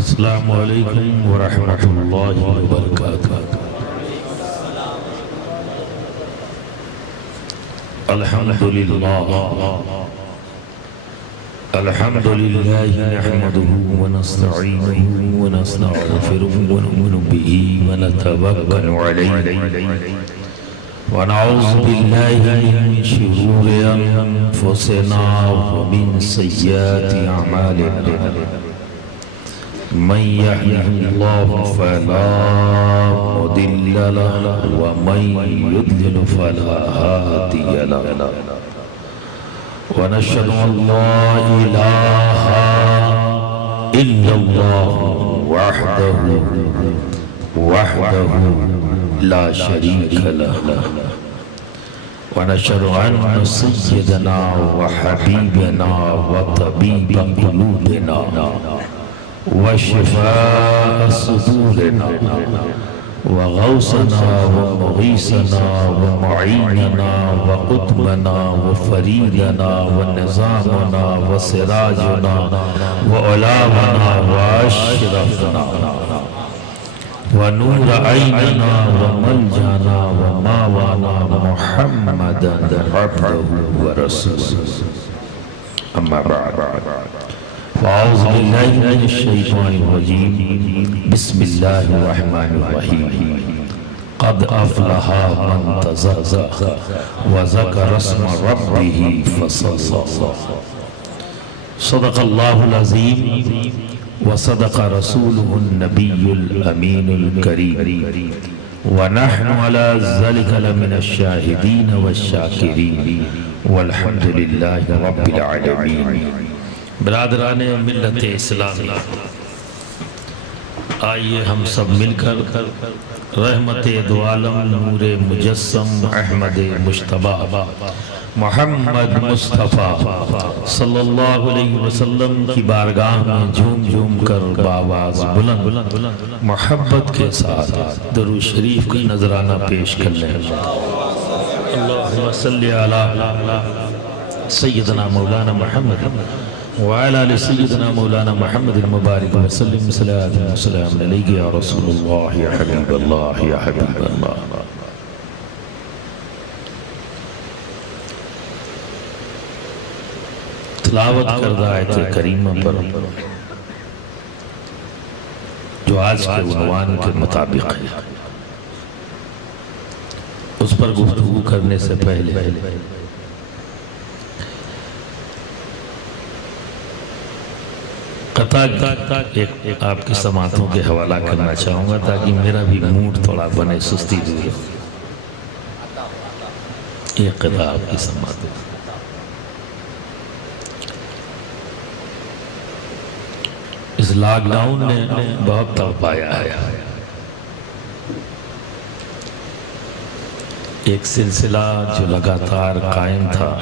السلام علیکم ورحمۃ اللہ وبرکاتہ۔ الحمد للہ نحمده ونستعینه ونستغفره ونؤمن به ونتوکل علیہ ونعوذ باللہ من شرور انفسنا ومن سیئات اعمالنا من يهده الله فلا مضل له ومن يضلل فلا هادي له ونشهد أن لا إله إلا الله وحده لا شريك له ونشهد أن سيدنا وحبيبنا وطبيب قلوبنا وشفاء صدورنا وغوثنا ومغيثنا ومعيننا وقطبنا وفريدنا ونظامنا وسراجنا وعلامنا وأشرفنا ونور عيننا وملجانا وماوانا محمدا عبده ورسوله أما بعد فأعوذ بالله من الشيطان الرجيم بسم الله الرحمن الرحيم قد أفلح من تزكى وذكر اسم ربه فصلى صدق الله العظيم وصدق رسوله النبي الأمين الكريم ونحن على ذلك لمن الشاهدين والشاكرين والحمد لله رب العالمين۔ برادران ملت اسلامی، آئیے ہم سب مل کر رحمت دو عالم نور مجسم احمد مجتبی محمد مصطفیٰ صلی اللہ علیہ وسلم کی بارگاہ میں جھوم جھوم کر بآواز بلند محبت کے ساتھ درود شریف کا نذرانہ پیش کر لیں۔ اللہم صلی علی سیدنا مولانا محمد وعلى آل سيدنا مولانا محمد المبارك وسلم صلاة وسلام عليك يا رسول الله يا حبيب الله يا حبيب الله۔ تلاوت کردہ آیت کریمہ پر جو آج کے عنوان کے مطابق ہے، اس پر گفتگو کرنے سے پہلے ایک آپ کی سماعتوں کے حوالہ کرنا چاہوں گا تاکہ میرا بھی موڈ تھوڑا بنے، سستی دور ہو۔ ایک قطعہ آپ کی سماعتوں، اس لاک ڈاؤن نے بہت تڑپایا ہے۔ ایک سلسلہ جو لگاتار قائم تھا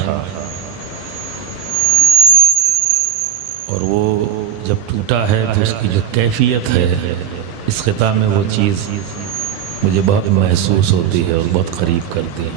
اور وہ جب ٹوٹا ہے تو اس کی جو کیفیت ہے اس خطہ میں، وہ چیز مجھے بہت محسوس ہوتی ہے اور بہت قریب کرتی ہے۔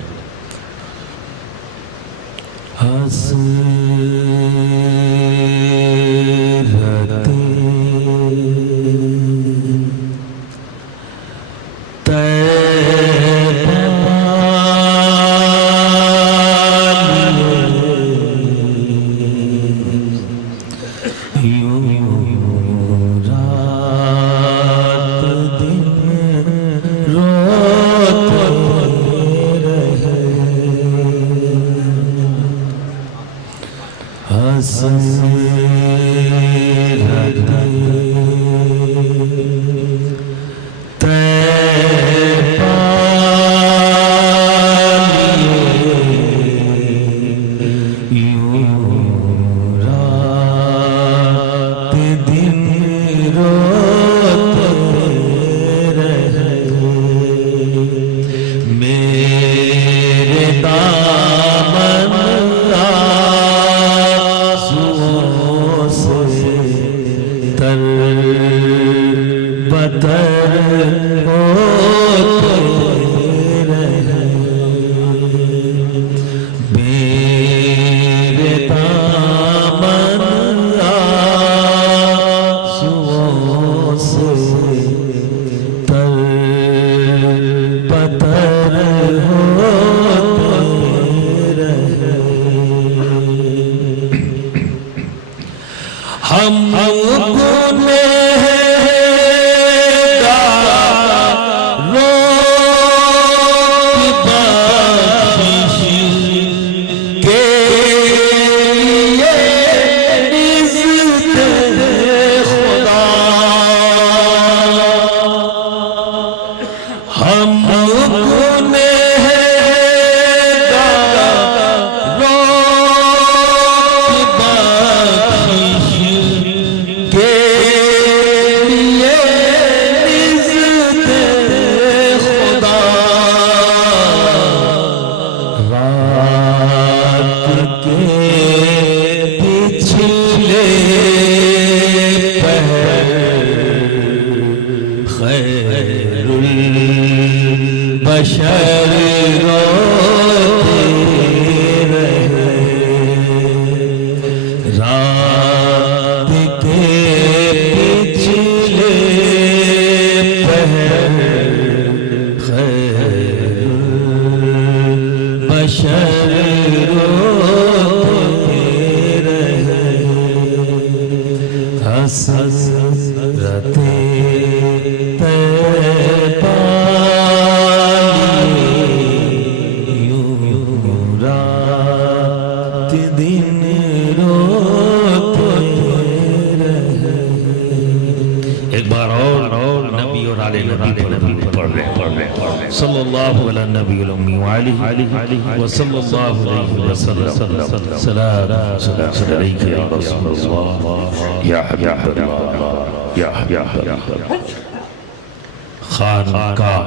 بشر روتے رہے حسرت طیبہ یوں رات دن روتے رہے. ایک بار اور نبی اور آل نبی پڑھ رہے صلی اللہ علیہ نبی الامی وآلہ وصلی اللہ علیہ وسلم. سلام علیک یا رسول اللہ یا حبیب اللہ یا حبیب اللہ. خانقاہ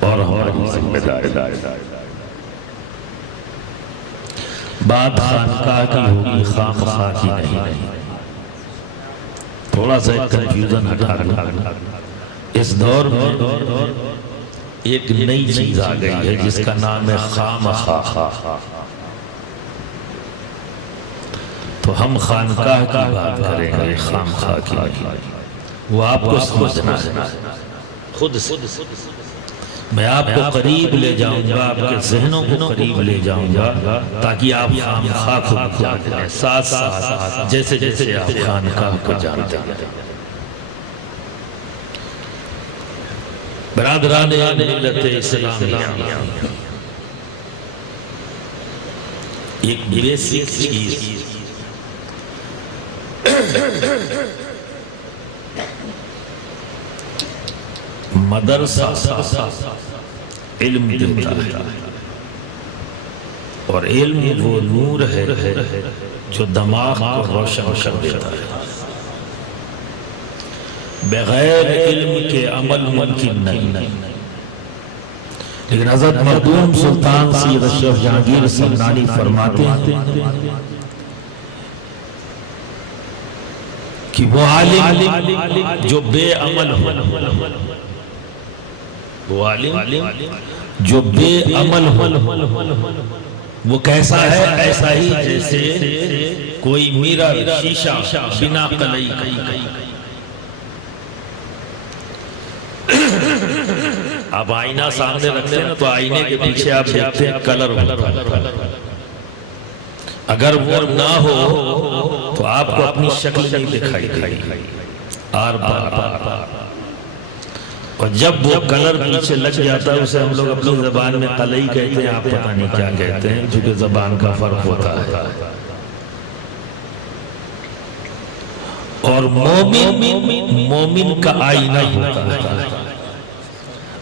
اور ہماری ذمہ داری بات خانقاہ کی ہوگی، خامخواہ کی نہیں. تھوڑا سا کنفیوژن ہٹا دوں. اس دور میں ایک نئی چیز آ گئی ہے جس کا نام ہے خامخواہ. تو ہم خانقاہ کی بات کریں گے، خامخواہ کی نہیں. وہ آپ کو سمجھنا ہے خود سے. میں آپ کو قریب لے جاؤں گا، آپ کے ذہنوں کو قریب لے جاؤں گا تاکہ آپ خامخواہ کو جانتے ہیں ساتھ ساتھ جیسے جیسے آپ خانقاہ کو جانتے ہیں. برادران ملت اسلامیہ، ایک بیسک چیز مدرسہ علم دیتا ہے، اور علم وہ نور ہے جو دماغ کو روشن کر دیتا ہے. بغیر علم کے عمل ممکن نہیں. لیکن حضرت مخدوم سلطان سید اشرف جہانگیر سمنانی فرماتے ہیں کہ وہ عالم جو بے عمل ہو، وہ عالم جو بے عمل ہو، وہ کیسا ہے؟ ایسا ہی جیسے کوئی میرا شیشہ بنا قلعی. آپ آئینہ سامنے رکھتے ہیں تو آئینے کے پیچھے آپ دیکھتے ہیں کلر ہوتا ہے. اگر وہ نہ ہو تو آپ کو اپنی شکل نہیں دکھائی دے. اور جب وہ کلر پیچھے لگ جاتا ہے اسے ہم لوگ اپنی زبان میں قلعی کہتے ہیں، آپ پتہ نہیں کیا کہتے ہیں، چونکہ زبان کا فرق ہوتا ہے. اور مومن کا آئینہ ہوتا ہے.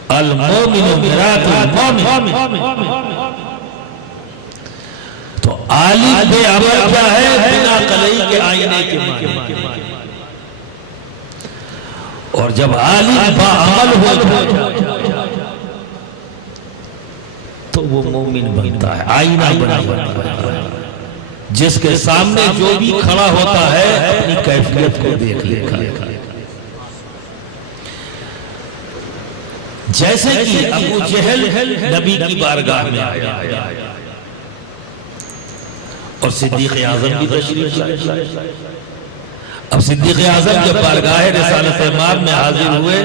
المومن مرآۃ المومن. تو عالم بے عمل کیا ہے؟ بنا قلعی کے آئینے کے معنی. اور جب عالم با عمل ہو جائے تو وہ مومن بنتا ہے، آئینہ بنا ہے جس کے سامنے جو بھی کھڑا ہوتا ہے اپنی کیفیت کو دیکھ لیتا ہے. جیسے کہ ابو جہل نبی کی بارگاہ میں آیا اور صدیق اعظم بھی تشریف لائے. اب صدیق اعظم جب بارگاہ رسالت امام میں حاضر ہوئے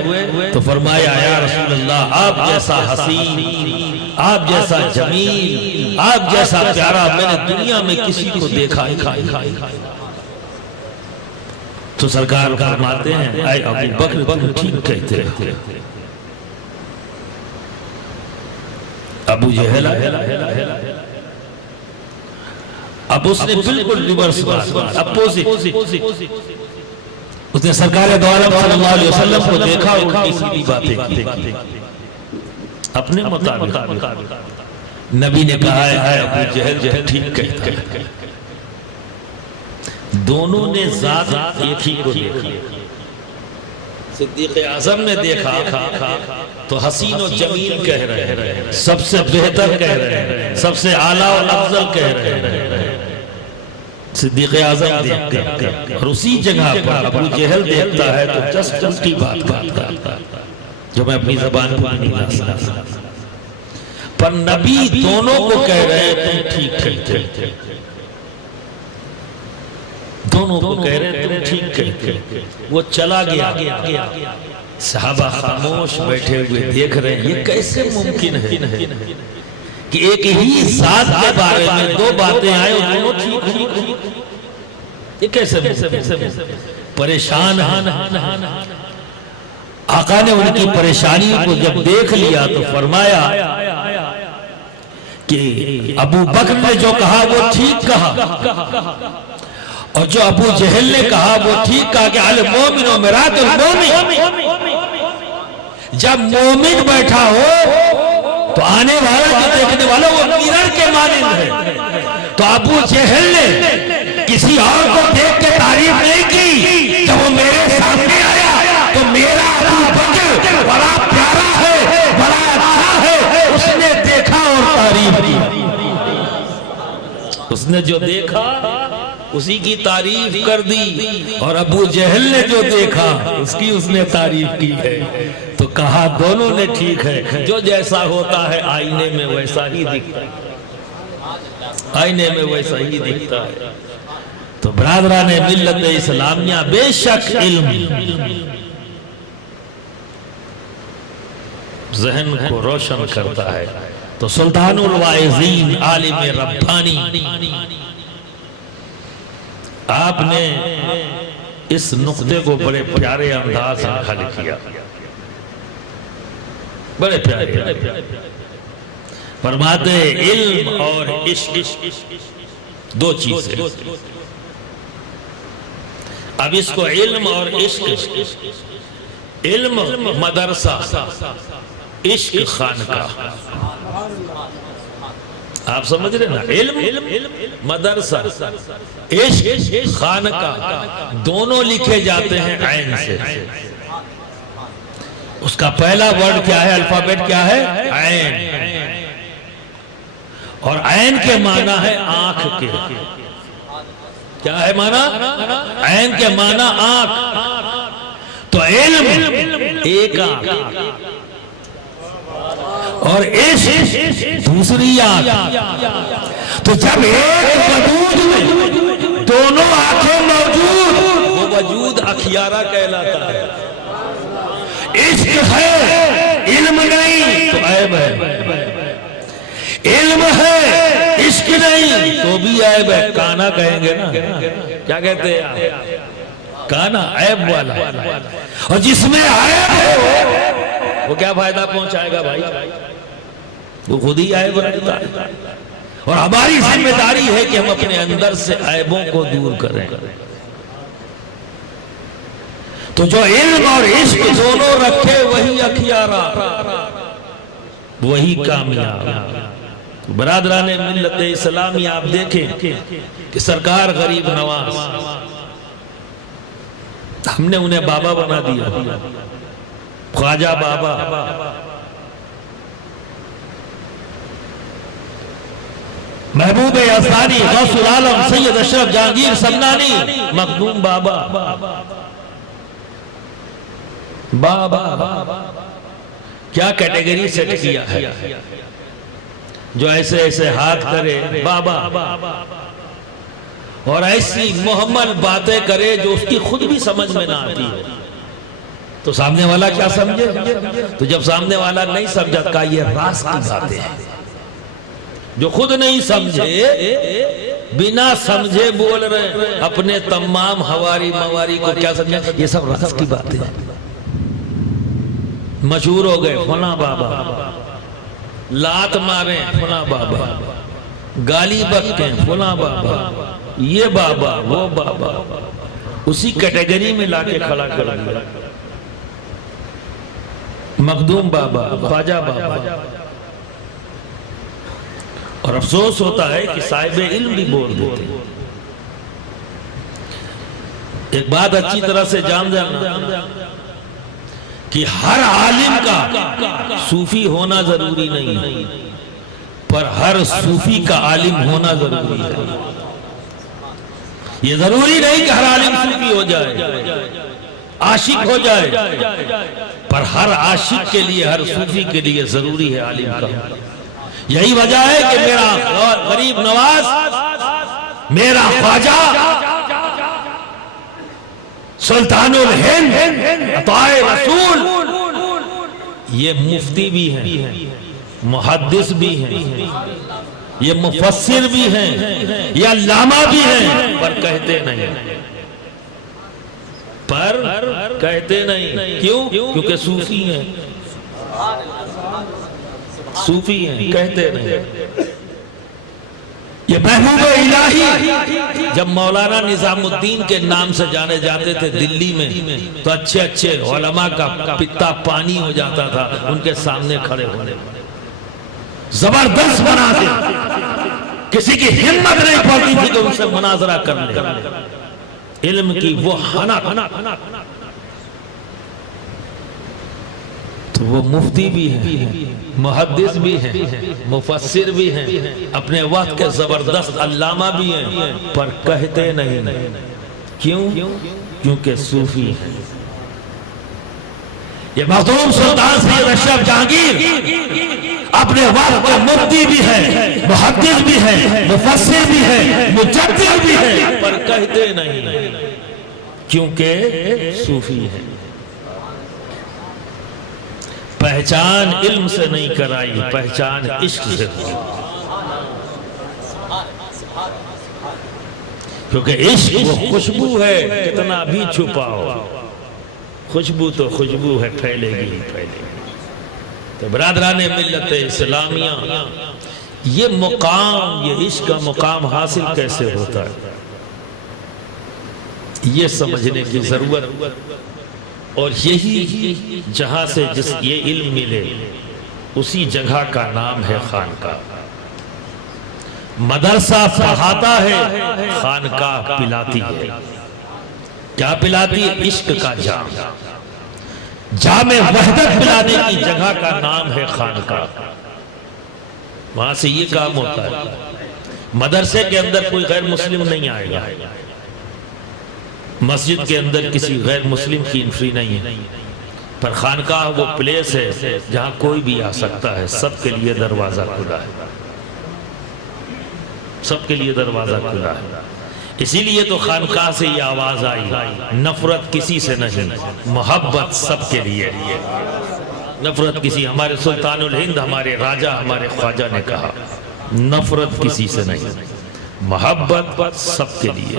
تو فرمایا یا رسول اللہ، آپ جیسا حسین، آپ جیسا جمیل، آپ جیسا پیارا میں نے دنیا میں کسی کو دیکھا ہی. تو سرکار فرماتے ہیں اے ابو بکر تم ٹھیک کہتے ہو. ابو جہل اب اس نے بالکل ریورس بات، اپوزٹ. اس نے سرکار دو عالم صلی اللہ علیہ وسلم کو دیکھا اور ان کی سیدھی باتیں کی اپنے مطابق. نبی نے کہا ہے ابو جہل ٹھیک کہتا ہے. دونوں نے ذات ایک ہی کو دیکھا. صدیق اعظم نے دیکھا تو حسین و جمیل کہہ رہے ہیں، سب سے بہتر کہہ رہے ہیں، سب سے اعلیٰ و افضل کہہ رہے ہیں. صدیق اعظم دیکھتے ہیں اور اسی جگہ پر ابو جہل دیکھتا ہے تو جسٹ الٹی بات کرتا ہے جو میں اپنی زبان پر نہیں لا سکتا. پر نبی دونوں کو کہہ رہے ہیں تم ٹھیک کہتے ہیں. دونوں کو کہہ رہے ہیں تم ٹھیک کہتے ہیں. وہ چلا گیا صحابہ خاموش بیٹھے ہوئے دیکھ رہے ہیں یہ کیسے ممکن ہے کہ ایک ہی ذات کے بارے میں دو باتیں آئے اور دونوں ٹھیک ہوئی. یہ کیسے پریشان ہیں. آقا نے ان کی پریشانی کو جب دیکھ لیا تو فرمایا کہ ابو بکر نے جو کہا وہ ٹھیک کہا اور جو ابو جہل نے کہا وہ ٹھیک کہا کہ المومن و مرات المومن. جب مومن بیٹھا ہو تو آنے والا جو دیکھنے والا وہ میرر کے مانند ہے. تو ابو جہل نے کسی اور کو دیکھ کے تعریف نہیں کی. جب وہ میرے سامنے آیا تو میرا ابو بکر بڑا پیارا ہے, بڑا اچھا ہے. اس نے دیکھا اور تعریف کی. اس نے جو دیکھا اسی کی تعریف کر دی اور ابو جہل نے جو دیکھا اس کی اس نے تعریف کی ہے. تو کہا دونوں نے ٹھیک ہے. جو جیسا ہوتا ہے آئینے میں ویسا ہی دکھتا ہے. آئینے میں ویسا ہی دکھتا ہے. تو برادران ملت اسلامیہ بے شک علم ذہن کو روشن کرتا ہے. تو سلطان الواعظین عالم ربانی آپ نے اس نقطے کو بڑے پیارے انداز میں حل کیا. بڑے پیارے فرماتے علم اور عشق دو چیزیں. اب اس کو علم اور عشق, علم مدرسہ, عشق خانقاہ. آپ سمجھ رہے نا, علم مدرسہ, عشق خانقاہ دونوں لکھے جاتے ہیں عین سے. اس کا پہلا ورڈ کیا ہے, الفابیٹ کیا ہے, عین. اور عین کے معنی ہے آنکھ کے. کیا ہے معنی؟ عین کے معنی آنکھ. تو علم ایک آنکھ اور عشق دوسری آنکھ. تو جب ایک وجود میں دونوں آنکھیں موجود وہ وجود اخیارہ کہلاتا ہے. عشق ہے علم نہیں تو عیب ہے. علم ہے عشق نہیں تو بھی عیب ہے. کانا کہیں گے نا, کیا کہتے ہیں کانا عیب والا. اور جس میں عیب ہو وہ کیا فائدہ پہنچائے گا بھائی, وہ خود ہی عیب رکھتا ہے. اور ہماری ذمہ داری ہے کہ ہم اپنے اندر سے عیبوں کو دور کریں. تو جو علم اور عشق دونوں رکھے وہی اخیارہ, وہی کامیاب. برادران ملت اسلامی آپ دیکھیں کہ سرکار غریب نواز ہم نے انہیں بابا بنا دیا. خواجہ بابا, محبوب یزدانی, غوث العالم سید اشرف جہانگیر سمنانی, مخدوم بابا. بابا کیا کیٹیگری سیٹ کیا ہے, جو ایسے ایسے ہاتھ کرے بابا اور ایسی محمل باتیں کرے جو اس کی خود بھی سمجھ میں نہ آتی ہے. تو سامنے والا کیا سمجھے؟ تو جب سامنے والا نہیں سمجھا کہ یہ راز کی باتیں ہیں, جو خود نہیں سمجھے بنا سمجھے بول رہے ہیں, اپنے تمام حواری مواری کو کیا سمجھے, یہ سب راز کی باتیں ہیں. مشہور ہو گئے فلاں بابا, لات ماریں فلاں بابا, گالی بکیں فلاں بابا, یہ بابا وہ بابا, اسی کیٹیگری میں لا کے کھڑا کر دیا. مخدوم بابا, خواجہ بابا. اور افسوس ہوتا ہے کہ صاحب علم بھی بول دیتے ہیں. ایک بات اچھی طرح سے جان جانا کہ ہر عالم کا صوفی ہونا ضروری نہیں ہے, پر ہر صوفی کا عالم ہونا ضروری ہے. یہ ضروری نہیں کہ ہر عالم صوفی ہو جائے, عاشق ہو جائے, پر ہر عاشق کے لیے, ہر صوفی کے لیے ضروری ہے عالم کا. یہی وجہ ہے کہ میرا غریب نواز, میرا خواجہ سلطان الہند عطاء رسول، یہ مفتی بھی ہیں، محدث بھی ہیں، یہ مفسر بھی ہیں، یہ علامہ بھی ہیں، پر کہتے نہیں، کیوں؟ کیونکہ صوفی ہیں، کہتے نہیں۔ یہ محبوب الہی جب مولانا نظام الدین کے نام سے جانے جاتے تھے دلی میں، تو اچھے اچھے علماء کا پتا پانی ہو جاتا تھا ان کے سامنے کھڑے ہونے، زبردست بناتے، کسی کی ہمت نہیں پڑتی تھی کہ ان سے مناظرہ کر لے، علم کی وہ حنک۔ تو وہ مفتی بھی ہیں، محدث بھی ہیں، مفسر بھی ہیں، اپنے وقت کے زبردست علامہ بھی ہیں، پر کہتے نہیں، کیوں؟ کیونکہ صوفی ہیں۔ یہ مخدوم سلطان سید اشرف جہانگیر اپنے وقت کے مفتی بھی ہیں، محدث بھی ہیں، مفسر بھی ہیں، مجدد بھی ہیں، پر کہتے نہیں، کیونکہ صوفی ہیں۔ پہچان علم سے نہیں کرائی، پہچان عشق سے ہوئی، کیونکہ عشق وہ خوشبو ہے، کتنا بھی چھپا ہو، خوشبو تو خوشبو ہے، پھیلے گی پھیلے گی۔ تو برادران ملت اسلامیہ، یہ مقام، یہ عشق کا مقام حاصل کیسے ہوتا ہے، یہ سمجھنے کی ضرورت، اور یہی جہاں سے جس یہ علم ملے اسی جگہ کا نام ہے خانقاہ۔ مدرسہ پڑھاتا ہے، خانقاہ پلاتی ہے۔ کیا پلاتی ہے؟ عشق کا جام۔ جام وحدت پلانے کی جگہ کا نام ہے خانقاہ، وہاں سے یہ کام ہوتا ہے۔ مدرسے کے اندر کوئی غیر مسلم نہیں آئے گا، مسجد کے اندر کسی غیر مسلم کی انٹری نہیں ہے، پر خانقاہ وہ پلیس ہے جہاں کوئی بھی آ سکتا ہے، سب کے لیے دروازہ کھلا ہے، سب کے لیے دروازہ کھلا ہے۔ اسی لیے تو خانقاہ سے یہ آواز آئی، نفرت کسی سے نہیں، محبت سب کے لیے۔ نفرت کسی، ہمارے سلطان الہند، ہمارے راجہ، ہمارے خواجہ نے کہا نفرت کسی سے نہیں، محبت سب کے لیے۔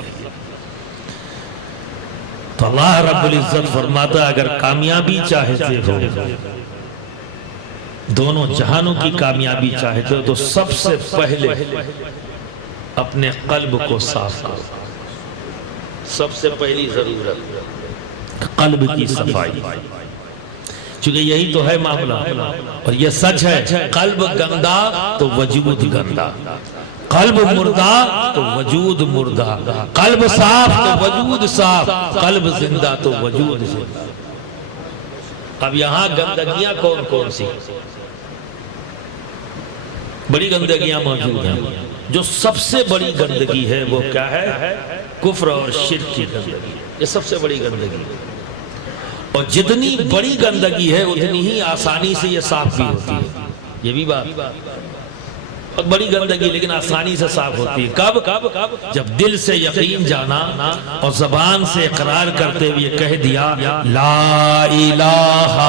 تو اللہ رب العزت فرماتا ہے اگر کامیابی چاہتے ہو، دونوں جہانوں کی کامیابی چاہتے ہو، تو سب سے پہلے اپنے قلب کو صاف کرو۔ سب سے پہلی ضرورت قلب کی صفائی، چونکہ یہی تو ہے معاملہ، اور یہ سچ ہے، قلب گندا تو وجود گندا، قلب مردہ تو وجود مردہ، قلب صاف تو وجود صاف، قلب زندہ تو وجود زندہ۔ اب یہاں گندگیاں کون کون سی؟ بڑی گندگیاں موجود ہیں۔ جو سب سے بڑی گندگی ہے وہ کیا ہے؟ کفر اور شرک کی گندگی، یہ سب سے بڑی گندگی ہے۔ اور جتنی بڑی گندگی ہے اتنی ہی آسانی سے یہ صاف بھی ہوتی ہے، یہ بھی بات بہت بڑی گندگی لیکن آسانی سے صاف ہوتی ہے۔ کب؟ جب دل سے یقین جانا اور زبان سے اقرار کرتے ہوئے کہہ دیا لا الہ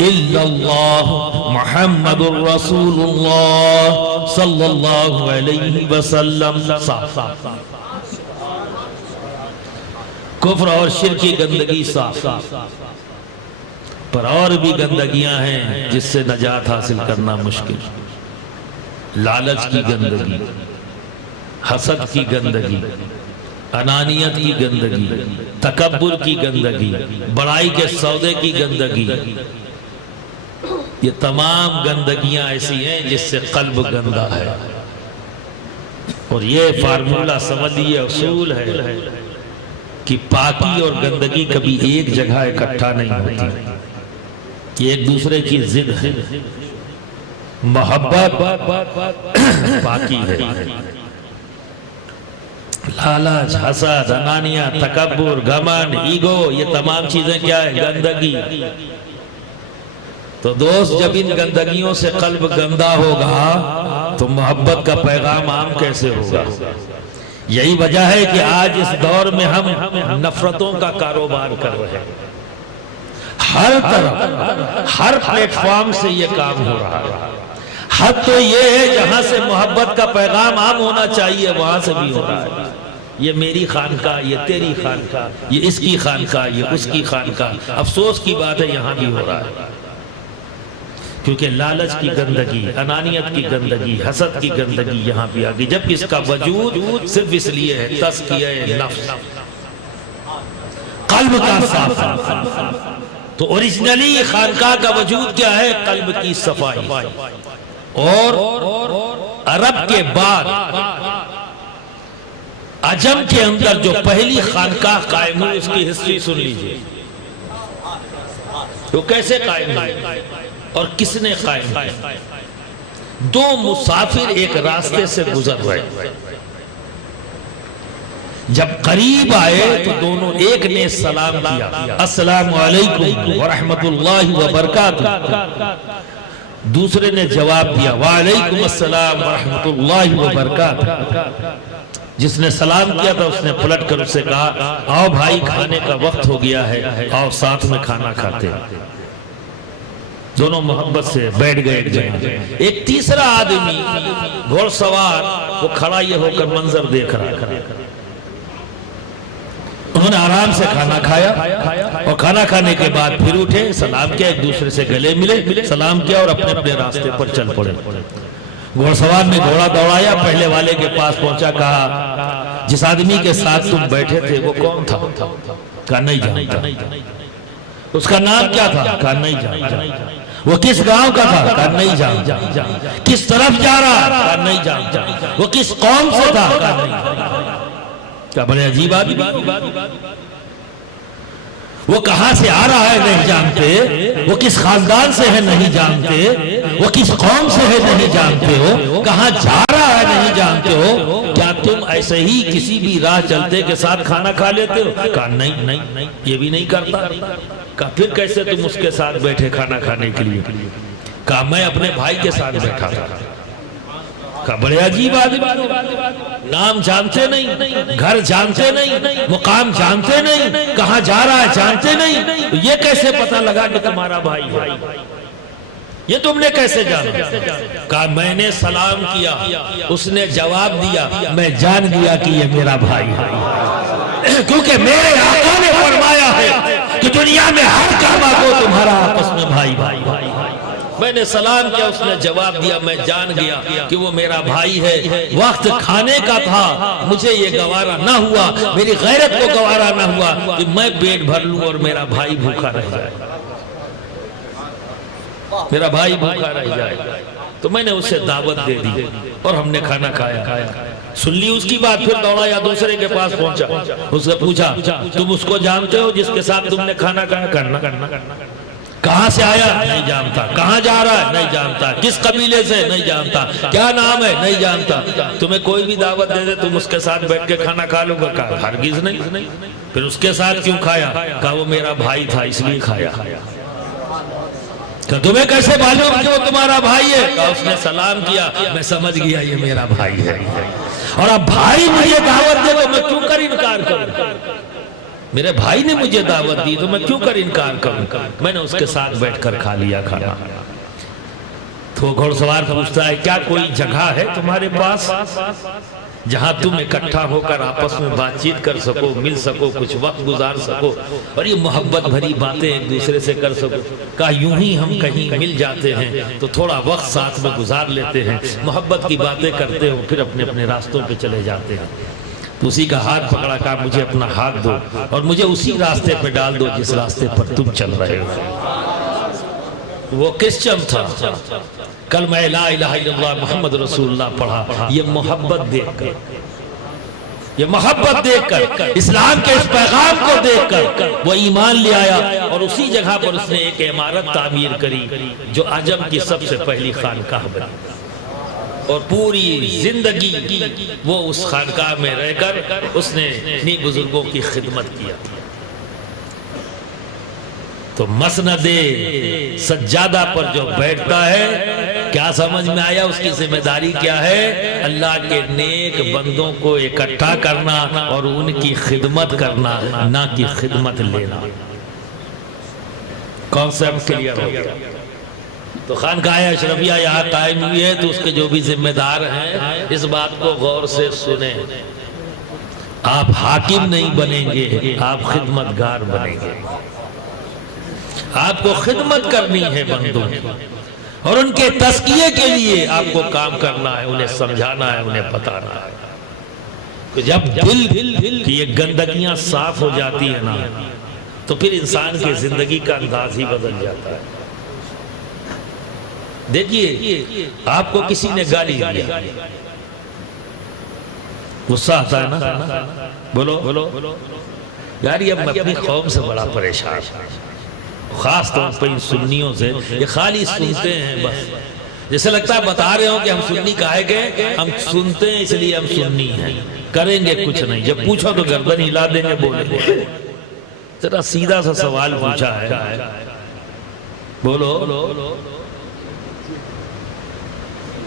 الا اللہ محمد الرسول اللہ صلی اللہ علیہ وسلم، صاف۔ کفر اور شرک کی گندگی صاف، پر اور بھی گندگیاں ہیں جس سے نجات حاصل کرنا مشکل۔ لالچ کی گندگی، حسد کی گندگی، انانیت کی گندگی، تکبر کی گندگی، بڑائی کے سودے کی گندگی، یہ تمام گندگیاں ایسی ہیں جس سے قلب گندا ہے۔ اور یہ فارمولہ سمجھ لیے، اصول ہے کہ پاکی اور گندگی کبھی ایک جگہ اکٹھا نہیں ہوتی، یہ ایک دوسرے کی ضد ہے۔ محبت پاکی ہے، لالچ، حسد، انانیت، تکبر، گھمنڈ، ایگو، یہ تمام چیزیں کیا ہے؟ گندگی۔ تو دوست جب ان گندگیوں سے قلب گندا ہوگا تو محبت کا پیغام عام کیسے ہوگا؟ یہی وجہ ہے کہ آج اس دور میں ہم نفرتوں کا کاروبار کر رہے ہیں، ہر طرف ہر پلیٹ فارم سے یہ کام ہو رہا ہے۔ حد تو یہ ہے جہاں سے محبت کا پیغام عام ہونا چاہیے وہاں سے بھی ہو رہا ہے۔ یہ میری خانقاہ، یہ تیری خانقاہ، یہ اس کی خانقاہ، یہ اس کی خانقاہ۔ افسوس کی بات ہے یہاں بھی ہو رہا ہے، کیونکہ لالچ کی گندگی، انانیت کی گندگی، حسد کی گندگی یہاں بھی آگئی، جبکہ اس کا وجود صرف اس لیے ہے تزکیہ نفس، قلب کا صاف۔ تو اوریجنلی خانقاہ کا وجود کیا ہے؟ قلب کی صفائی۔ اور عرب کے بعد عجم کے اندر جو پہلی خانقاہ قائم ہوئی اس کی ہسٹری سن لیجئے، وہ کیسے قائم ہوئی اور کس نے قائم کیا؟ دو مسافر ایک راستے سے گزر رہے، جب قریب آئے تو دونوں، ایک نے سلام کیا، السلام علیکم ورحمت اللہ وبرکاتہ، دوسرے نے جواب دیا وعلیکم السلام ورحمت اللہ وبرکاتہ۔ جس نے سلام کیا تھا اس نے پلٹ کر اسے کہا آؤ بھائی کھانے کا وقت ہو گیا ہے، آؤ ساتھ میں کھانا کھاتے۔ دونوں محبت سے بیٹھ گئے ایک جگہ۔ ایک تیسرا آدمی گھوڑ سوار وہ کھڑا یہ ہو کر منظر دیکھ رہا ہے۔ انہوں نے آرام سے کھانا کھایا اور کھانا کھانے کے بعد پھر اٹھے، سلام کیا، ایک دوسرے سے گلے ملے، سلام کیا اور اپنے اپنے راستے پر چل پڑے۔ گھوڑ سوار نے گھوڑا دوڑایا، پہلے والے کے پاس پہنچا، کہا جس آدمی کے ساتھ تم بیٹھے تھے وہ کون تھا؟ کہا نہیں جانتا۔ اس کا نام کیا تھا؟ کہا نہیں جانتا۔ وہ کس گاؤں کا تھا؟ کہا نہیں جانتا۔ کس طرف جا رہا؟ کہا نہیں جانتا۔ وہ کس قوم سے تھا؟ کہا نہیں جانتا۔ کیا بڑے عجیب آدمی، وہ کہاں سے آ رہا ہے نہیں جانتے، وہ کس خاندان سے ہے نہیں جانتے، وہ کس قوم سے ہے نہیں جانتے ہو، کہاں جا رہا ہے نہیں جانتے ہو، کیا تم ایسے ہی کسی بھی راہ چلتے کے ساتھ کھانا کھا لیتے ہو؟ کہا نہیں، یہ بھی نہیں کرتا۔ کہا پھر کیسے تم اس کے ساتھ بیٹھے کھانا کھانے کے لیے؟ کہا میں اپنے بھائی کے ساتھ بیٹھا تھا۔ کہا بڑے عجیب آدمی، نام جانتے نہیں، گھر جانتے نہیں، مقام جانتے نہیں، کہاں جا رہا ہے جانتے نہیں، تو یہ کیسے پتہ لگا کہ تمہارا بھائی ہے؟ یہ تم نے کیسے جانا؟ کہا میں نے سلام کیا، اس نے جواب دیا، میں جان گیا کہ یہ میرا بھائی ہے، کیونکہ میرے آقا نے فرمایا ہے کہ دنیا میں ہر کعبہ کو تمہارا آپس میں بھائی بھائی۔ میں نے سلام کیا، اس نے جواب دیا، میں جان گیا کہ وہ میرا بھائی ہے۔ وقت کھانے کا تھا، مجھے یہ گوارا نہ ہوا، میری غیرت کو گوارا نہ ہوا کہ میں پیٹ بھر لوں اور میرا بھائی بھوکا رہ جائے، میرا بھائی بھوکا رہ جائے۔ تو میں نے اسے دعوت دے دی اور ہم نے کھانا کھایا۔ سن لی اس کی بات، پھر دوڑا یا دوسرے کے پاس پہنچا، اس سے پوچھا تم اس کو جانتے ہو جس کے ساتھ تم نے کھانا کھایا؟ کرنا کہاں سے آیا؟ نہیں جانتا۔ کہاں جا رہا ہے؟ نہیں جانتا۔ کس قبیلے سے؟ نہیں جانتا۔ کیا نام ہے؟ نہیں جانتا۔ تمہیں کوئی بھی دعوت دے دے تم اس کے ساتھ بیٹھ کے کھانا کھا لو گا؟ کہا ہرگز نہیں۔ پھر اس کے ساتھ کیوں کھایا؟ کہا وہ میرا بھائی تھا اس لیے کھایا۔ کہ تمہیں کیسے معلوم کہ وہ تمہارا بھائی ہے؟ کہا اس نے سلام کیا، میں سمجھ گیا یہ میرا بھائی ہے، اور اب بھائی مجھے دعوت دے تو میں کیوں کر انکار کروں؟ میرے بھائی نے مجھے دعوت دی تو میں کیوں کر انکار کروں؟ میں نے اس کے ساتھ بیٹھ کر کھا لیا کھانا۔ تو گھوڑ سوار پوچھتا ہے کیا کوئی جگہ ہے تمہارے پاس جہاں تم اکٹھا ہو کر آپس میں بات چیت کر سکو، مل سکو، کچھ وقت گزار سکو اور یہ محبت بھری باتیں ایک دوسرے سے کر سکو؟ کہا یوں ہی ہم کہیں مل جاتے ہیں تو تھوڑا وقت ساتھ میں گزار لیتے ہیں، محبت کی باتیں کرتے ہو، پھر اپنے اپنے راستوں پہ چلے جاتے ہیں۔ تو اسی کا ہاتھ پکڑا، کہا مجھے اپنا ہاتھ دو اور مجھے اسی راستے پہ ڈال دو جس راستے پر تم چل رہے ہو۔ وہ کرسچن تھا، کلمہ لا الہ الا اللہ محمد رسول اللہ پڑھا، یہ محبت دیکھ کر، یہ محبت دیکھ کر، اسلام کے اس پیغام کو دیکھ کر وہ ایمان لے آیا، اور اسی جگہ پر اس نے ایک عمارت تعمیر کری جو عجم کی سب سے پہلی خانقاہ بنی، اور پوری زندگی وہ اس خانقاہ میں رہ کر اس نے اپنی بزرگوں کی خدمت کیا۔ تو مسند سجادہ پر جو بیٹھتا ہے کیا سمجھ میں آیا؟ اس کی ذمہ داری کیا ہے؟ اللہ کے نیک بندوں کو اکٹھا کرنا اور ان کی خدمت کرنا، نہ کہ خدمت لینا۔ کانسیپٹ کلیئر ہو گیا؟ تو خانقاہ اشرفیہ یہاں قائم ہوئی ہے، تو اس کے جو بھی ذمہ دار ہیں اس بات کو غور سے سنیں۔ آپ حاکم نہیں بنیں گے، آپ خدمتگار بنیں گے۔ آپ کو خدمت کرنی ہے بندوں کی، اور ان کے تزکیے کے لیے آپ کو کام کرنا ہے، انہیں سمجھانا ہے، انہیں بتانا ہے۔ کہ جب دل کی یہ گندگیاں صاف ہو جاتی ہیں نا، تو پھر انسان کی زندگی کا انداز ہی بدل جاتا ہے۔ دیکھیے، آپ کو کسی نے گالی دیا، غصہ آتا ہے نا؟ بولو یاری، اب میں اپنی قوم سے بڑا پریشان ہوں، خاص طور پر ان سنیوں سے۔ یہ خالی سنتے ہیں بس، جیسے لگتا ہے بتا رہے ہوں کہ ہم سنی کہے گئے، ہم سنتے ہیں اس لیے ہم سنی ہیں، کریں گے کچھ نہیں۔ جب پوچھو تو گردن ہلا دیں گے، بولیں گے۔ ذرا سیدھا سا سوال پوچھا ہے، بولو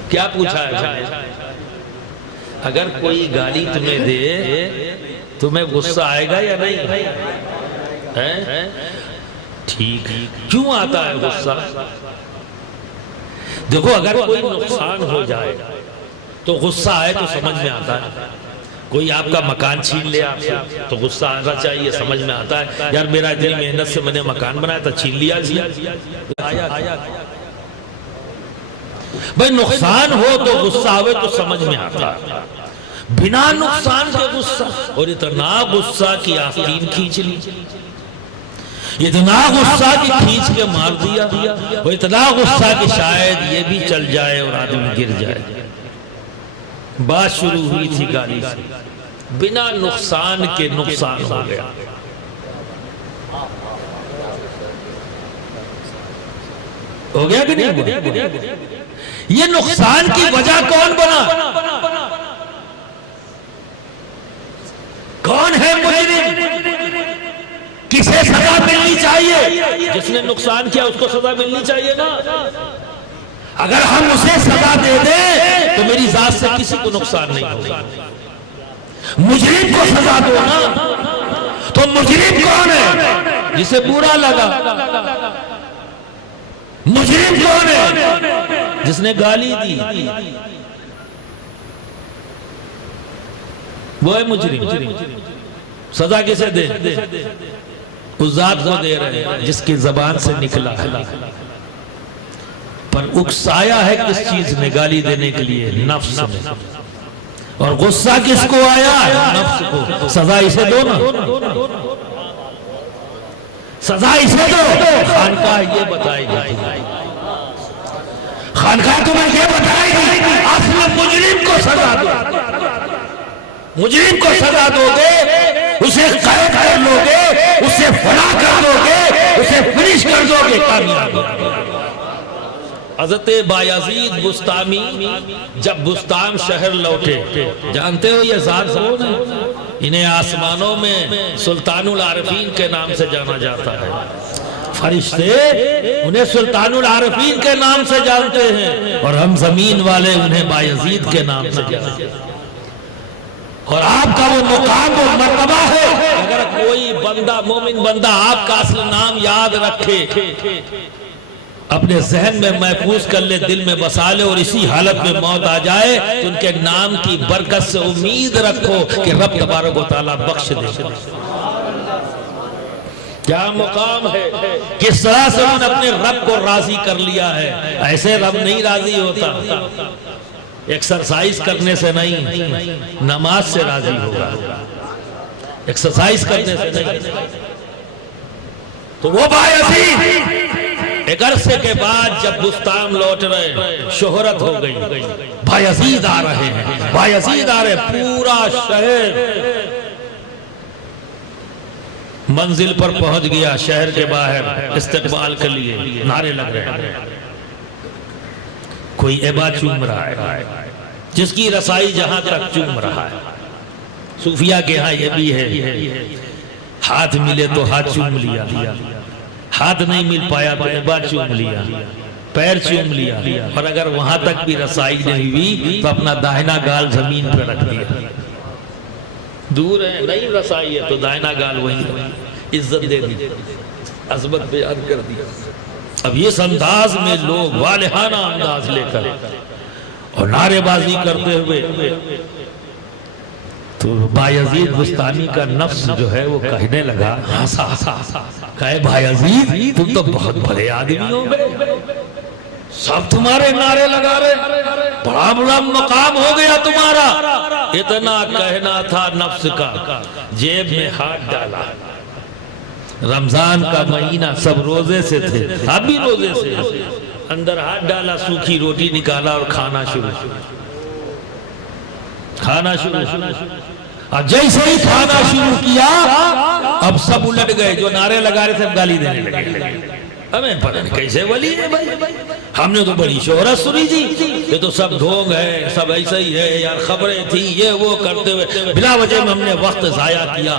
کیا پوچھا ہے؟ اگر کوئی گالی تمہیں دے، تمہیں غصہ آئے گا یا نہیں؟ ٹھیک، کیوں آتا ہے غصہ؟ دیکھو، اگر کوئی نقصان ہو جائے تو غصہ آئے تو سمجھ میں آتا ہے۔ کوئی آپ کا مکان چھین لے آپ سے تو غصہ آنا چاہیے، سمجھ میں آتا ہے یار میرا اتنی محنت سے میں نے مکان بنایا تھا، چھین لیا۔ بھئی نقصان ہو تو غصہ آوے تو سمجھ میں آتا ہے، بنا نقصان کے غصہ، اور اتنا غصہ کی آستین کھینچ لی، اتنا غصہ کی کھینچ کے مار دیا، اور اتنا غصہ کہ شاید یہ بھی چل جائے اور آدمی گر جائے۔ بات شروع ہوئی تھی گالی سے، بنا نقصان کے نقصان ہو گیا۔ ہو گیا کہ نہیں ہوا؟ یہ نقصان کی وجہ کون بنا؟ کون ہے مجرم؟ کسے سزا ملنی چاہیے؟ جس نے نقصان کیا اس کو سزا ملنی چاہیے نا۔ اگر ہم اسے سزا دے دیں تو میری ذات سے کسی کو نقصان نہیں ہوگا۔ مجرم کو سزا دو نا، تو مجرم کون ہے؟ جسے برا لگا۔ مجرم کون ہے؟ جس نے گالی دی، وہ ہے مجرم۔ سزا کسے دے؟ اس ذات کو دے رہے ہیں جس کی زبان سے نکلا ہے، پر اکسایا ہے کس چیز نے گالی دینے کے لیے؟ نفس نے۔ اور غصہ کس کو آیا؟ نفس کو۔ سزا اسے دو نا، سزا اسے دو۔ خانقاہ یہ بتائے گی، خانقاہ تمہیں یہ بتائے گی اصل مجرم کو سزا دو۔ مجرم کو سزا دو گے، اسے قید کر لو گے، اسے فنا کر دو گے، اسے فنش کر دو گے، کامیاب۔ حضرت بایزید بسطامی جب بسطام شہر لوٹے، جانتے ہو یہ ذات کون ہے؟ انہیں آسمانوں میں سلطان العارفین کے نام سے جانا جاتا ہے۔ فرشتے انہیں سلطان العارفین کے نام سے جانتے ہیں، اور ہم زمین والے انہیں بایزید کے نام سے جانتے ہیں۔ اور آپ کا وہ مقام و مرتبہ ہے، اگر کوئی بندہ مومن بندہ آپ کا اصل نام یاد رکھے، اپنے ذہن میں محفوظ کر لے، دل میں بسا لے، اور اسی حالت میں موت آ جائے تو ان کے نام کی برکت سے امید رکھو کہ رب تبارک و تعالیٰ بخش دے۔ کیا مقام ہے، کس طرح سے انہوں نے اپنے رب کو راضی کر لیا ہے۔ ایسے رب نہیں راضی ہوتا، ایکسرسائز کرنے سے نہیں، نماز سے راضی ہوگا، ایکسرسائز کرنے سے نہیں۔ تو وہ بایزید ایک عرصے کے بعد جب بسطام لوٹ رہے، شہرت ہو گئی، بایزید آ رہے ہیں، بایزید آ رہے، پورا شہر منزل پر پہنچ گیا، شہر کے باہر استقبال کے لیے نعرے لگ رہے ہیں۔ کوئی عبا چوم رہا ہے، جس کی رسائی جہاں تک چوم رہا ہے۔ صوفیہ کے ہاں یہ بھی ہے، ہاتھ ملے تو ہاتھ چوم لیا، ہاتھ نہیں مل پایا تو عبا چوم لیا، پیر چوم لیا، اور اگر وہاں تک بھی رسائی نہیں ہوئی تو اپنا داہنا گال زمین پہ رکھ دیا. دور ہے نہیں رسائی ہے تو داہنا گال وہیں عزت دے دی، عظمت بیان کر دی. اب اس انداز میں لوگ والہانہ انداز لے کر اور نعرے بازی کرتے ہوئے، تو بایزید بستانی کا نفس جو ہے وہ کہنے لگا، کہے بایزید تم تو بہت بڑے آدمی ہو گئے، سب تمہارے نعرے لگا رہے، بڑا بڑا مقام ہو گیا تمہارا. اتنا کہنا تھا نفس کا، جیب میں ہاتھ ڈالا. رمضان کا مہینہ، سب روزے سے تھے، آپ بھی روزے سے، اندر ہاتھ ڈالا، سوکھی روٹی نکالا اور کھانا شروع. اور جیسے ہی کھانا شروع کیا اب سب الٹ گئے، جو نعرے لگا رہے تھے گالی دینے لگے. ہمیں پتہ نہیں کیسے ولی ہے بھائی، ہم نے تو بڑی شہرت سنی تھی، یہ تو سب ڈھونگ ہے، سب ایسا ہی ہے یار، خبریں تھی یہ وہ کرتے ہوئے بلا وجہ میں ہم نے وقت ضائع کیا.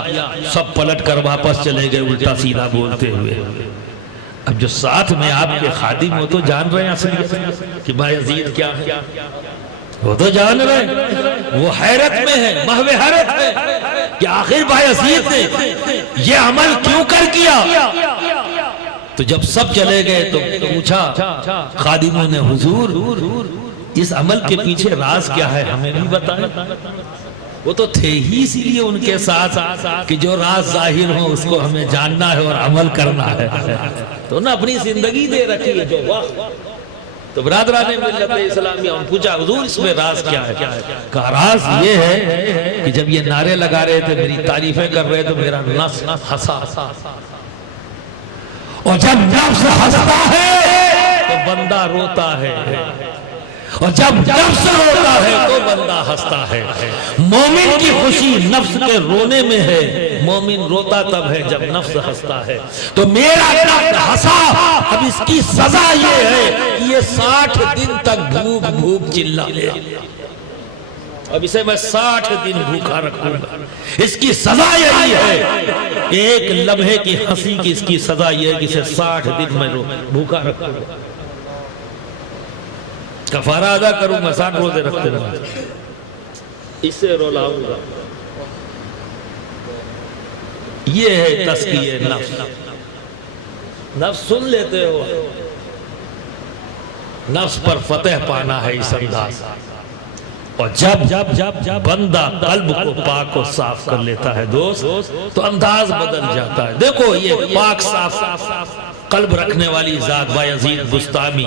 سب پلٹ کر واپس چلے گئے الٹا سیدھا بولتے ہوئے. اب جو ساتھ میں آپ کے خادم ہو تو جان رہے ہیں اصلیت کہ بایزید کیا ہے، وہ تو جان رہے ہیں، وہ حیرت میں ہے، محو حیرت ہے کہ آخر بایزید نے یہ عمل کیوں کر کیا. تو جب سب چلے گئے تو پوچھا خادموں نے، حضور اس عمل کے پیچھے راز کیا ہے ہمیں نہیں بتائیں. وہ تو تھے ہی اسی لیے ان کے ساتھ کہ جو راز ظاہر ہو اس کو ہمیں جاننا ہے اور عمل کرنا ہے. تو نہ اپنی زندگی دے رکھی ہے جو وقت. تو برادران ملت اسلامیہ ان پوچھا حضور اس میں راز کیا ہے؟ کہا راز یہ ہے کہ جب یہ نعرے لگا رہے تھے، میری تعریفیں کر رہے تو میرا نفس ہنسا، اور جب نفس ہنستا ہے تو بندہ روتا ہے، اور جب نفس روتا ہے تو بندہ ہنستا ہے. مومن کی خوشی نفس کے رونے میں ہے، مومن روتا تب ہے جب نفس ہنستا ہے. تو میرا نفس ہنسا، اب اس کی سزا یہ ہے کہ یہ 60 دن تک بھوک بھوک چلا لے. اب اسے میں 60 دن بھوکا رکھوں گا. اس کی سزا یہی ہے، ایک لمحے کی ہنسی کی اس کی سزا یہ ہے کہ اسے 60 دن میں بھوکا رکھوں گا. کفارہ ادا کروں گا، 60 روزے رکھتے رہوں گا، اس سے رولاؤں گا. یہ ہے تزکیہ نفس. نفس سن لیتے ہو، نفس پر فتح پانا ہے اس انداز. اور جب بندہ قلب کو پاک و صاف کر لیتا ہے دوست تو انداز بدل جاتا ہے. دیکھو یہ پاک صاف قلب رکھنے والی ذات بایزید بستامی،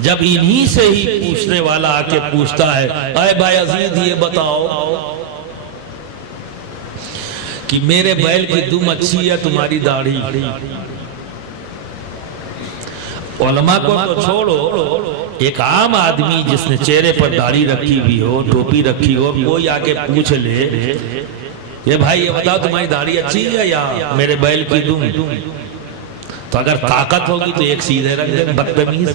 جب انہی سے ہی پوچھنے والا آکے پوچھتا ہے، اے بایزید یہ بتاؤ کہ میرے بیل کی دم اچھی ہے تمہاری داڑھی. علماء کو تو چھوڑو، ایک عام آدمی جس نے چہرے پر داڑھی رکھی بھی ہو، ٹوپی رکھی ہو، کوئی آکے پوچھ لے، یہ بھائی یہ بتاؤ تمہاری داڑھی اچھی ہے یا میرے بیل کی دم؟ تو اگر طاقت ہوگی تو ایک سیدھے رکھ دے. بدتمیز،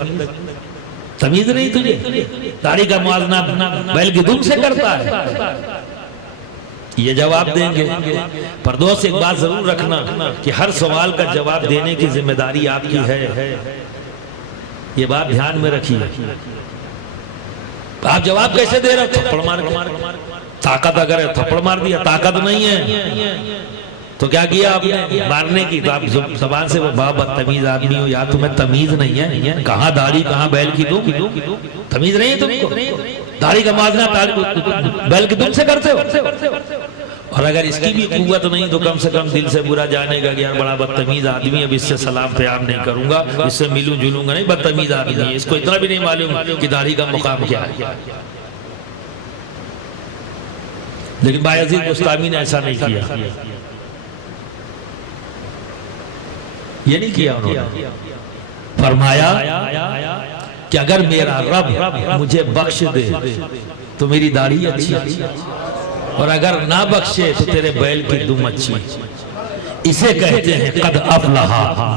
تمیز نہیں تجھے؟ داڑھی کا موازنہ بیل کی دم سے کرتا ہے. یہ جواب دیں گے. پر دوست ایک بات ضرور رکھنا کہ ہر سوال کا جواب دینے کی ذمہ داری آپ کی ہے، یہ بات دھیان میں رکھیے. آپ جواب کیسے دے رہے؟ تھپڑ مار کے. طاقت اگر ہے تھپڑ مار دیا، طاقت نہیں ہے تو کیا کیا آپ نے؟ مارنے کی. تو آپ زبان سے وہ بدتمیز آدمی ہو، یا تمہیں تمیز نہیں ہے، کہاں داڑھی کہاں بیل کی دم؟ تمیز نہیں ہے تم کو؟ داڑھی کا موازنہ بیل کی دم سے کرتے ہو. اور اگر اس کی بھی قوت نہیں تو کم سے کم دل سے برا جانے گا کہ یار بڑا بدتمیز آدمی، اب اس سے سلام پیام نہیں کروں گا، اس سے ملوں جلوں گا نہیں، بدتمیز آدمی ہے، اس کو اتنا بھی نہیں معلوم کہ داڑھی کا مقام کیا ہے. لیکن بایزید بستامی نے ایسا نہیں کیا. یہ نہیں کیا انہوں نے. فرمایا کہ اگر میرا رب مجھے بخش دے تو میری داڑھی اچھی، اور اگر نہ بخشے تو تیرے بیل کی دم اچھی. اسے کہتے ہیں قد افلح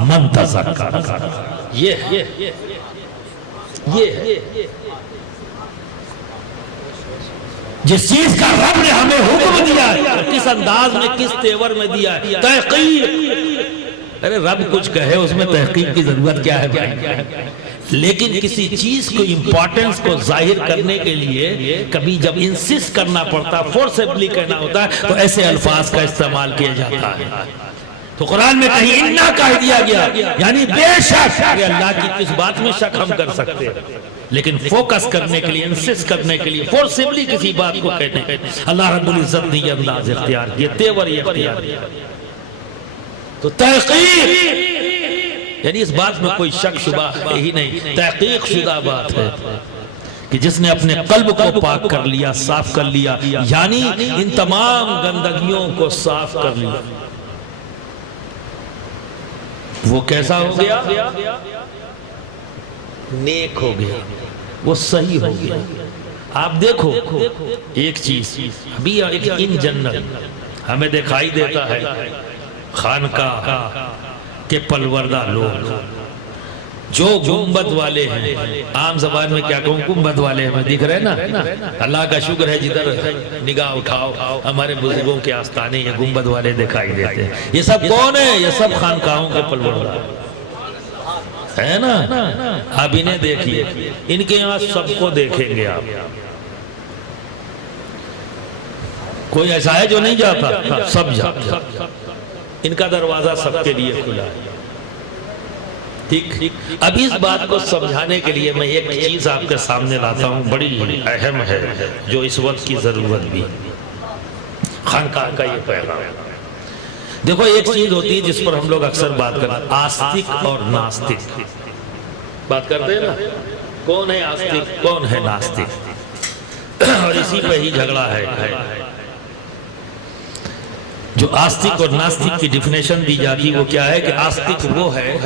من تزکا. یہ جس چیز کا رب نے ہمیں حکم دیا ہے، کس انداز میں کس تیور میں دیا ہے، تحقیق. ارے رب کچھ کہے اس میں تحقیق کی ضرورت کیا ہے بھائی؟ لیکن کسی چیز کو امپورٹنس کو ظاہر کرنے کے لیے کبھی جب انسسٹ کرنا پڑتا، فورسبلی کہنا ہوتا ہے، تو ایسے الفاظ کا استعمال کیا جاتا ہے۔ تو قرآن میں کہیں اِنَّا کہہ دیا گیا، یعنی بے شک کہ اللہ کی کس بات میں شک ہم کر سکتے ہیں، لیکن فوکس کرنے کے لیے، انسسٹ کرنے کے لیے، فورسبلی کسی بات کو کہنے کے لیے اللہ رب العزت نے یہ انداز اختیار کیا، تیور یہ اختیار کیا۔ تو تحقیق، یعنی اس بات میں کوئی شک شبہ ہی نہیں، تحقیق شدہ بات ہے کہ جس نے اپنے قلب کو پاک کر لیا، صاف کر لیا، یعنی ان تمام گندگیوں کو صاف کر لیا، وہ کیسا ہو گیا؟ نیک ہو گیا، وہ صحیح ہو گیا۔ آپ دیکھو ایک چیز، ابھی ان جنرل ہمیں دکھائی دیتا ہے خانقاہ کے پلوردہ لوگ جو گنبد والے ہیں، عام زبان میں کیا کہوں، گنبد والے ہمیں دکھ رہے نا۔ اللہ کا شکر ہے جدھر نگاہ اٹھاؤ ہمارے بزرگوں کے آستانے یہ گنبد والے دکھائی دیتے ہیں۔ یہ سب کون ہیں؟ یہ سب خانقاہوں کے پلوردہ ہے نا۔ آپ انہیں دیکھیے، ان کے یہاں سب کو دیکھیں گے آپ، کوئی ایسا ہے جو نہیں جاتا؟ سب جاتا، ان کا دروازہ سب کے لیے کھلا ہے۔ ٹھیک، اب اس بات کو سمجھانے کے لیے میں ایک چیز آپ کے سامنے لاتا ہوں، بڑی اہم ہے، جو اس وقت کی ضرورت بھی، خانقاہ کا یہ پیغام۔ دیکھو ایک چیز ہوتی ہے جس پر ہم لوگ اکثر بات کرتے ہیں، آستک اور ناستک بات کرتے ہیں نا، کون ہے آستک، کون ہے ناستک، اور اسی پہ ہی جھگڑا ہے۔ جو آستک اور ناستک کی ڈیفینیشن دی جاتی وہ کیا ہے کہ آستک وہ ہے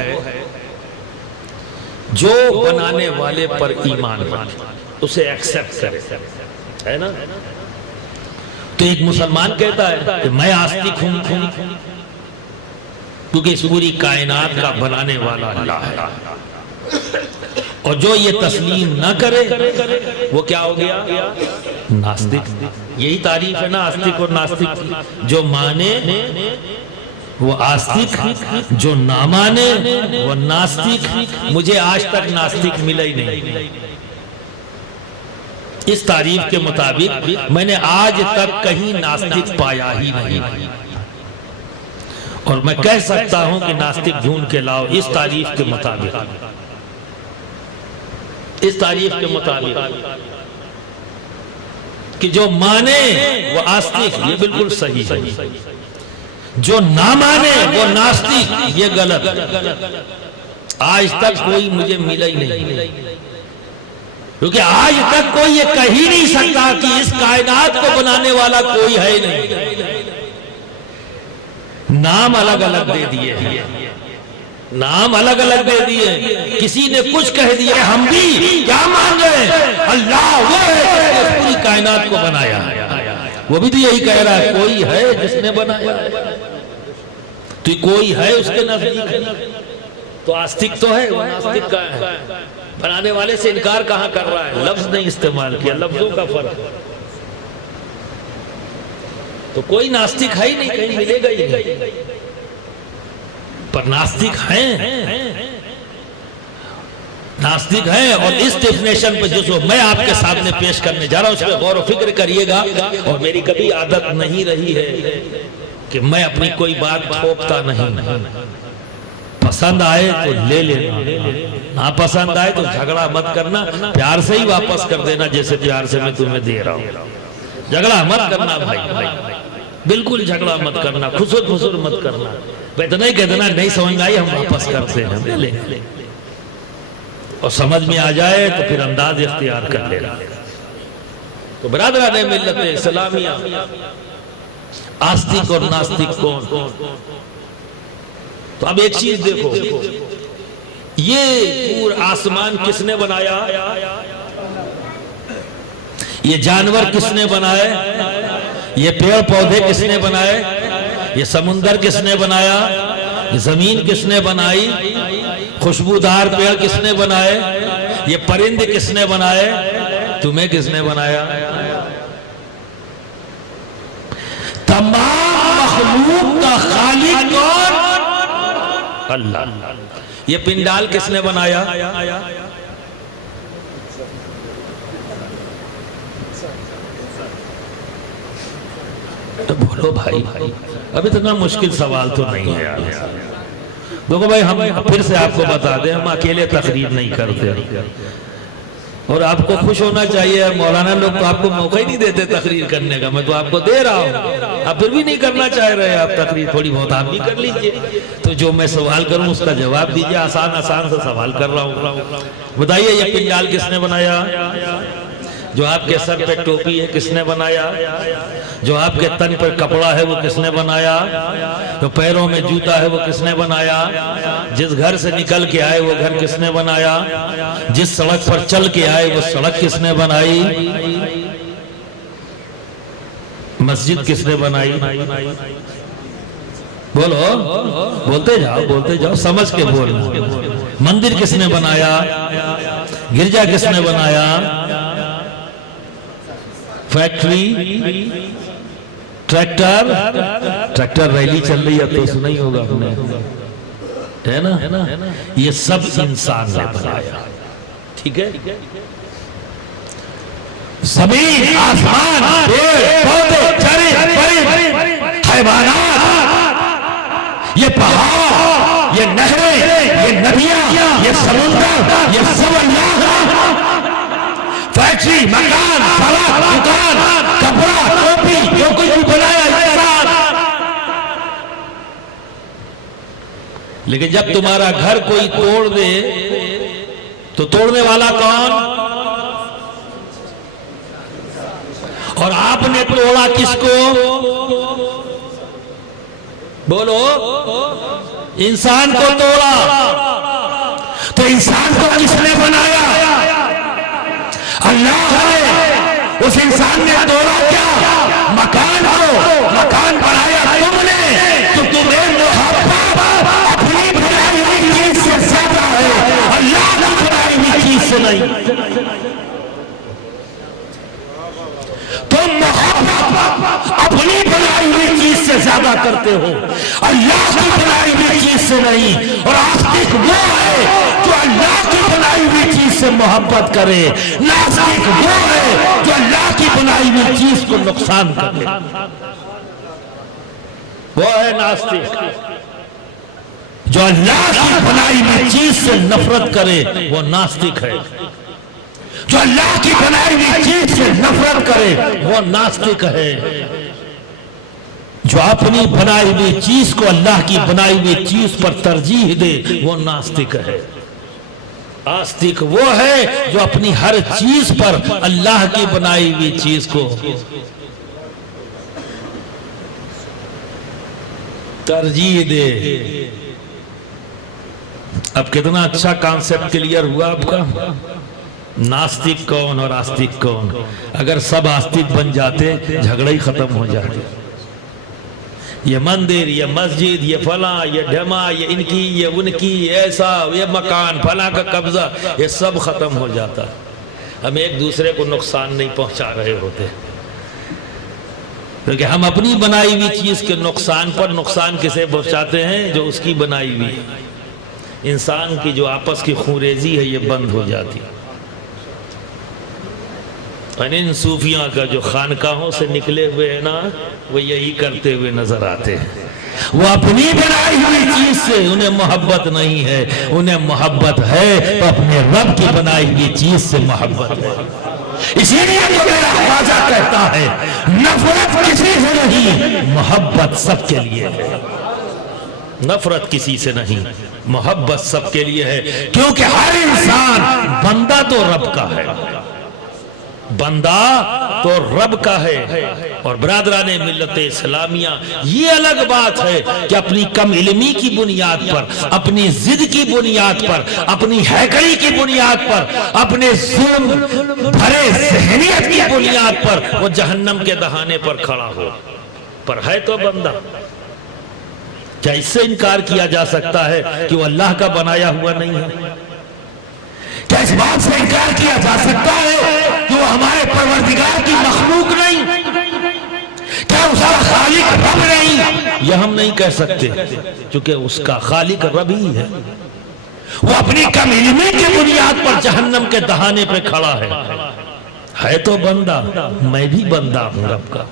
جو بنانے والے پر ایمان رکھے، اسے ایکسپٹ کرے، ہے نا۔ تو ایک مسلمان کہتا ہے کہ میں آستک ہوں کیونکہ اس پوری کائنات کا بنانے والا اللہ ہے، اور جو یہ تسلیم نہ کرے وہ کیا ہو گیا؟ ناستک۔ یہی تعریف ہے نا آستک اور ناستک کی، جو مانے وہ آستک، جو نہ مانے وہ ناستک۔ مجھے آج تک ناستک ملا ہی نہیں، اس تعریف کے مطابق میں نے آج تک کہیں ناستک پایا ہی نہیں، اور میں کہہ سکتا ہوں کہ ناستک ڈھونڈ کے لاؤ اس تعریف کے مطابق، اس تعریف کے مطابق کہ جو مانے وہ آستک، یہ بالکل صحیح ہے، جو نہ مانے وہ ناستک، یہ غلط۔ آج تک کوئی مجھے ملا ہی نہیں، کیونکہ آج تک کوئی یہ کہہ ہی نہیں سکتا کہ اس کائنات کو بنانے والا کوئی ہے نہیں۔ نام الگ الگ دے دیے ہیں، نام الگ الگ دے دیے، کسی نے کچھ کہہ دیا، ہم بھی کیا مان رہے ہیں؟ اللہ وہ ہے جس نے پوری کائنات کو بنایا، وہ بھی تو یہی کہہ رہا ہے کوئی ہے جس نے بنایا، تو کوئی ہے اس کے نزدیک، تو آستک تو ہے، وہ ناستک کا ہے۔ بنانے والے سے انکار کہاں کر رہا ہے؟ لفظ نہیں استعمال کیا، لفظوں کا فرق، تو کوئی ناستک ہے ہی نہیں، کہیں ملے گا ہی نہیں، پر ناستک ہیں، ناستک ہیں۔ اور اس ڈیفینیشن پہ جو میں آپ کے سامنے پیش کرنے جا رہا ہوں اس پہ غور و فکر کریے گا، اور میری کبھی عادت نہیں رہی ہے کہ میں اپنی کوئی بات تھوپتا نہیں، پسند آئے تو لے لینا، نہ پسند آئے تو جھگڑا مت کرنا، پیار سے ہی واپس کر دینا جیسے پیار سے میں تمہیں دے رہا ہوں، جھگڑا مت کرنا بھائی، بالکل جھگڑا مت کرنا، خسر خسر مت کرنا، میں اتنا ہی کہہ دینا نہیں سمجھ آئی ہم واپس کرتے ہیں، لے اور سمجھ میں آ جائے تو پھر انداز اختیار کر لینا۔ تو برادران ملت اسلامیہ، آستک اور ناستک کون؟ تو اب ایک چیز دیکھو، یہ پورا آسمان کس نے بنایا؟ یہ جانور کس نے بنائے؟ یہ پیڑ پودے کس نے بنائے؟ یہ سمندر کس نے بنایا؟ یہ زمین کس نے بنائی؟ خوشبودار پیڑ کس نے بنائے؟ یہ پرند کس نے بنائے؟ تمہیں کس نے بنایا؟ تمام مخلوق کا خالق کون؟ اللہ۔ یہ پنڈال کس نے بنایا؟ تو بولو بھائی، اب اتنا مشکل سوال تو نہیں ہے یار۔ دیکھو بھائی، ہم پھر سے آپ کو بتا دیں، ہم اکیلے تقریر نہیں کرتے، اور آپ کو خوش ہونا چاہیے، مولانا لوگ تو آپ کو موقع ہی نہیں دیتے تقریر کرنے کا، میں تو آپ کو دے رہا ہوں، آپ پھر بھی نہیں کرنا چاہ رہے، آپ تقریر تھوڑی بہت آپ بھی کر لیجئے۔ تو جو میں سوال کروں اس کا جواب دیجئے، آسان سے سوال کر رہا ہوں۔ بتائیے یہ پنڈال کس نے بنایا؟ جو آپ کے سر پہ ٹوپی ہے کس نے بنایا؟ جو آپ کے تن پر کپڑا ہے وہ کس نے بنایا؟ جو پیروں میں جوتا ہے وہ کس نے بنایا؟ جس گھر سے نکل کے آئے وہ گھر کس نے بنایا؟ جس سڑک پر چل کے آئے وہ سڑک کس نے بنائی؟ مسجد کس نے بنائی؟ بولو، بولتے جاؤ، سمجھ کے بولنا۔ مندر کس نے بنایا؟ گرجا کس نے بنایا؟ فیکٹری، ٹریکٹر ریلی چل رہی ہے تو سنا ہی ہوگا آپ نے، ہے نا؟ یہ سب انسان نے بنایا، ٹھیک ہے؟ زمین، آسمان، پیڑ، پودے، چرند، پرند، حیوانات، یہ پہاڑ، یہ نہریں، یہ ندیاں، یہ سمندر، یہ سب اللہ۔ فیکٹری، مکان، سڑک، دکان، کپڑا، ٹوپی، جو کچھ بھی بنایا انسان۔ لیکن جب تمہارا گھر کوئی توڑ دے تو توڑنے والا کون؟ اور آپ نے توڑا کس کو؟ بولو، انسان کو توڑا، تو انسان کو کس نے بنایا؟ اللہ نے۔ اس انسان نے توڑا کیا؟ مکان کو، مکان بنایا تم نے، تو تمہیں محبت اپنی بنائی ہوئی چیز سے زیادہ ہے، اللہ کی بنائی ہوئی چیز سے نہیں۔ تم محبت اپنی بنائی ہوئی چیز سے زیادہ کرتے ہو، اللہ کی بنائی ہوئی چیز سے نہیں۔ اور آستک وہ ہے جو اللہ کی بنائی ہوئی چیز سے محبت کرے، ناستک وہ ہے جو اللہ کی بنائی ہوئی چیز کو نقصان کرے، وہ ہے ناستک۔ جو اللہ کی بنائی ہوئی چیز سے نفرت کرے وہ ناستک ہے، جو اللہ کی بنائی ہوئی چیز سے نفرت کرے وہ ناستک ہے۔ جو اپنی بنائی ہوئی چیز کو اللہ کی بنائی ہوئی چیز پر ترجیح دے وہ ناستک ہے۔ آستک وہ ہے جو اپنی ہر چیز پر اللہ کی بنائی ہوئی چیز کو ترجیح دے۔ اب کتنا اچھا کانسیپٹ کلیئر ہوا آپ کا؟ ناستک کون اور آستک کون؟ اگر سب آستک بن جاتے جھگڑا ہی ختم ہو جاتے۔ یہ مندر، یہ مسجد، یہ فلاں، یہ ڈھما، یہ ان کی، یہ ان کی، ایسا، یہ مکان، فلاں کا قبضہ، یہ سب ختم ہو جاتا۔ ہم ایک دوسرے کو نقصان نہیں پہنچا رہے ہوتے، کیونکہ ہم اپنی بنائی ہوئی چیز کے نقصان پر نقصان کسے پہنچاتے ہیں؟ جو اس کی بنائی ہوئی ہے۔ انسان کی جو آپس کی خونریزی ہے یہ بند ہو جاتی۔ ان صوفیاں کا جو خانقاہوں سے نکلے ہوئے ہیں نا، وہ یہی کرتے ہوئے نظر آتے ہیں۔ وہ اپنی بنائی ہوئی چیز سے انہیں محبت نہیں ہے، انہیں محبت ہے تو اپنے رب کی بنائی ہوئی چیز سے محبت ہے۔ اسی لیے تو میرا خواجہ کہتا ہے نفرت کسی سے نہیں، محبت سب کے لیے ہے۔ نفرت کسی سے نہیں، محبت سب کے لیے ہے، کیونکہ ہر انسان بندہ تو رب کا ہے، بندہ تو رب کا ہے۔ اور برادران ملت اسلامیہ یہ الگ بات ہے کہ اپنی کم علمی کی بنیاد پر، اپنی ضد کی بنیاد پر، اپنی ہیکڑی کی بنیاد پر، اپنے ظلم بھرے ذہنیت کی بنیاد پر وہ جہنم کے دہانے پر کھڑا ہو، پر ہے تو بندہ۔ کیا اس سے انکار کیا جا سکتا ہے کہ وہ اللہ کا بنایا ہوا نہیں ہے؟ کیا اس بات سے انکار کیا جا سکتا ہے کہ وہ ہمارے پروردگار کی مخلوق نہیں؟ کیا اس کا خالق رب نہیں؟ یہ ہم نہیں کہہ سکتے، چونکہ اس کا خالق رب ہی ہے۔ وہ اپنی کم علمی کی بنیاد پر جہنم کے دہانے پہ کھڑا ہے تو بندہ، میں بھی بندہ ہوں رب کا،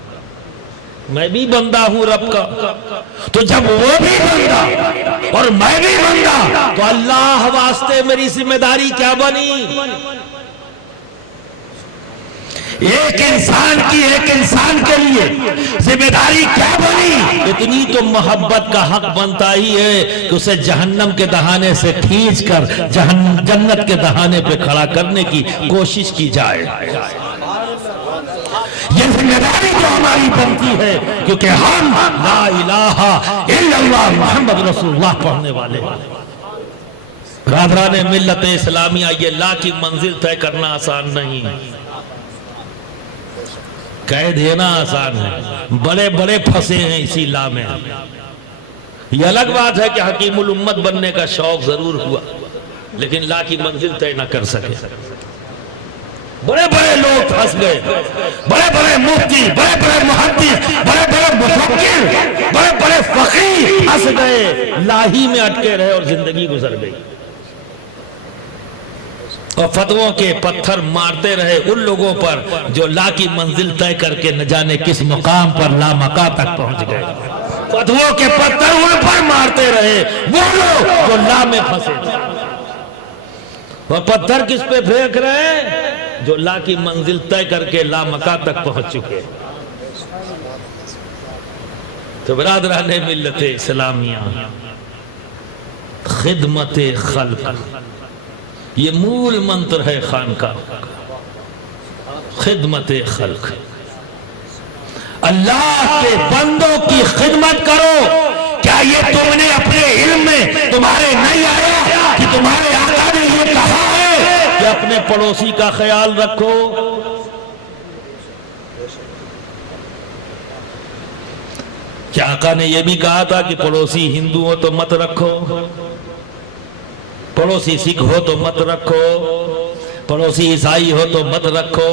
میں بھی بندہ ہوں رب کا۔ تو جب وہ بھی بندہ اور میں بھی بندہ تو اللہ واسطے میری ذمہ داری کیا بنی؟ ایک انسان کی ایک انسان کے لیے ذمہ داری کیا بنی؟ اتنی تو محبت کا حق بنتا ہی ہے کہ اسے جہنم کے دہانے سے کھینچ کر جنت کے دہانے پہ کھڑا کرنے کی کوشش کی جائے۔ یہ ذمہ داری جو ہماری بنتی ہے، کیونکہ ہم لا الہ الا اللہ محمد رسول اللہ پڑھنے والے۔ برادران ملت اسلامیہ، یہ لا کی منزل طے کرنا آسان نہیں، کہہ دینا آسان ہے، بڑے بڑے پھنسے ہیں اسی لا میں۔ یہ الگ بات ہے کہ حکیم الامت بننے کا شوق ضرور ہوا، لیکن لا کی منزل طے نہ کر سکے۔ بڑے بڑے لوگ پھنس گئے، بڑے بڑے مفتی، بڑے بڑے محدث، بڑے بڑے مفکر، بڑے بڑے فقیہ پھنس گئے، لاہی میں اٹکے رہے اور زندگی گزر گئی، اور فتووں کے پتھر مارتے رہے ان لوگوں پر جو لا کی منزل طے کر کے نہ جانے کس مقام پر لا مقام تک پہنچ گئے۔ فتووں کے پتھر ان پر مارتے رہے وہ لوگ جو لا میں پھنسے تھے، وہ پتھر کس پہ پھینک رہے ہیں؟ جو لا کی منزل طے کر کے لا مقام تک پہنچ چکے۔ تو برادران ملت اسلامیہ، خدمت خلق یہ مول منتر ہے خانقاہ، خدمت خلق۔ اللہ کے بندوں کی خدمت کرو۔ کیا یہ تم نے اپنے علم میں تمہارے نہیں آیا کہ تمہارے آقا نے یہ کہا ہے کہ اپنے پڑوسی کا خیال رکھو؟ کیا آقا نے یہ بھی کہا تھا کہ پڑوسی ہندو ہو تو مت رکھو، پڑوسی سکھ ہو تو مت رکھو، پڑوسی عیسائی ہو تو مت رکھو؟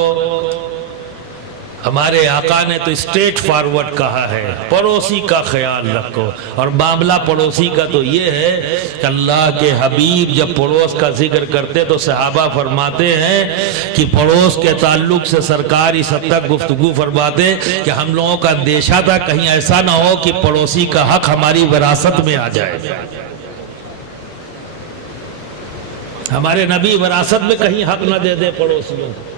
ہمارے آقا نے تو اسٹریٹ فارورڈ کہا ہے پڑوسی کا خیال رکھو۔ اور معاملہ پڑوسی کا تو یہ ہے کہ اللہ کے حبیب جب پڑوس کا ذکر کرتے تو صحابہ فرماتے ہیں کہ پڑوس کے تعلق سے سرکار اس حد تک گفتگو فرماتے کہ ہم لوگوں کا اندیشہ تھا کہیں ایسا نہ ہو کہ پڑوسی کا حق ہماری وراثت میں آ جائے، ہمارے نبی وراثت میں کہیں حق نہ دے دے پڑوسیوں کو۔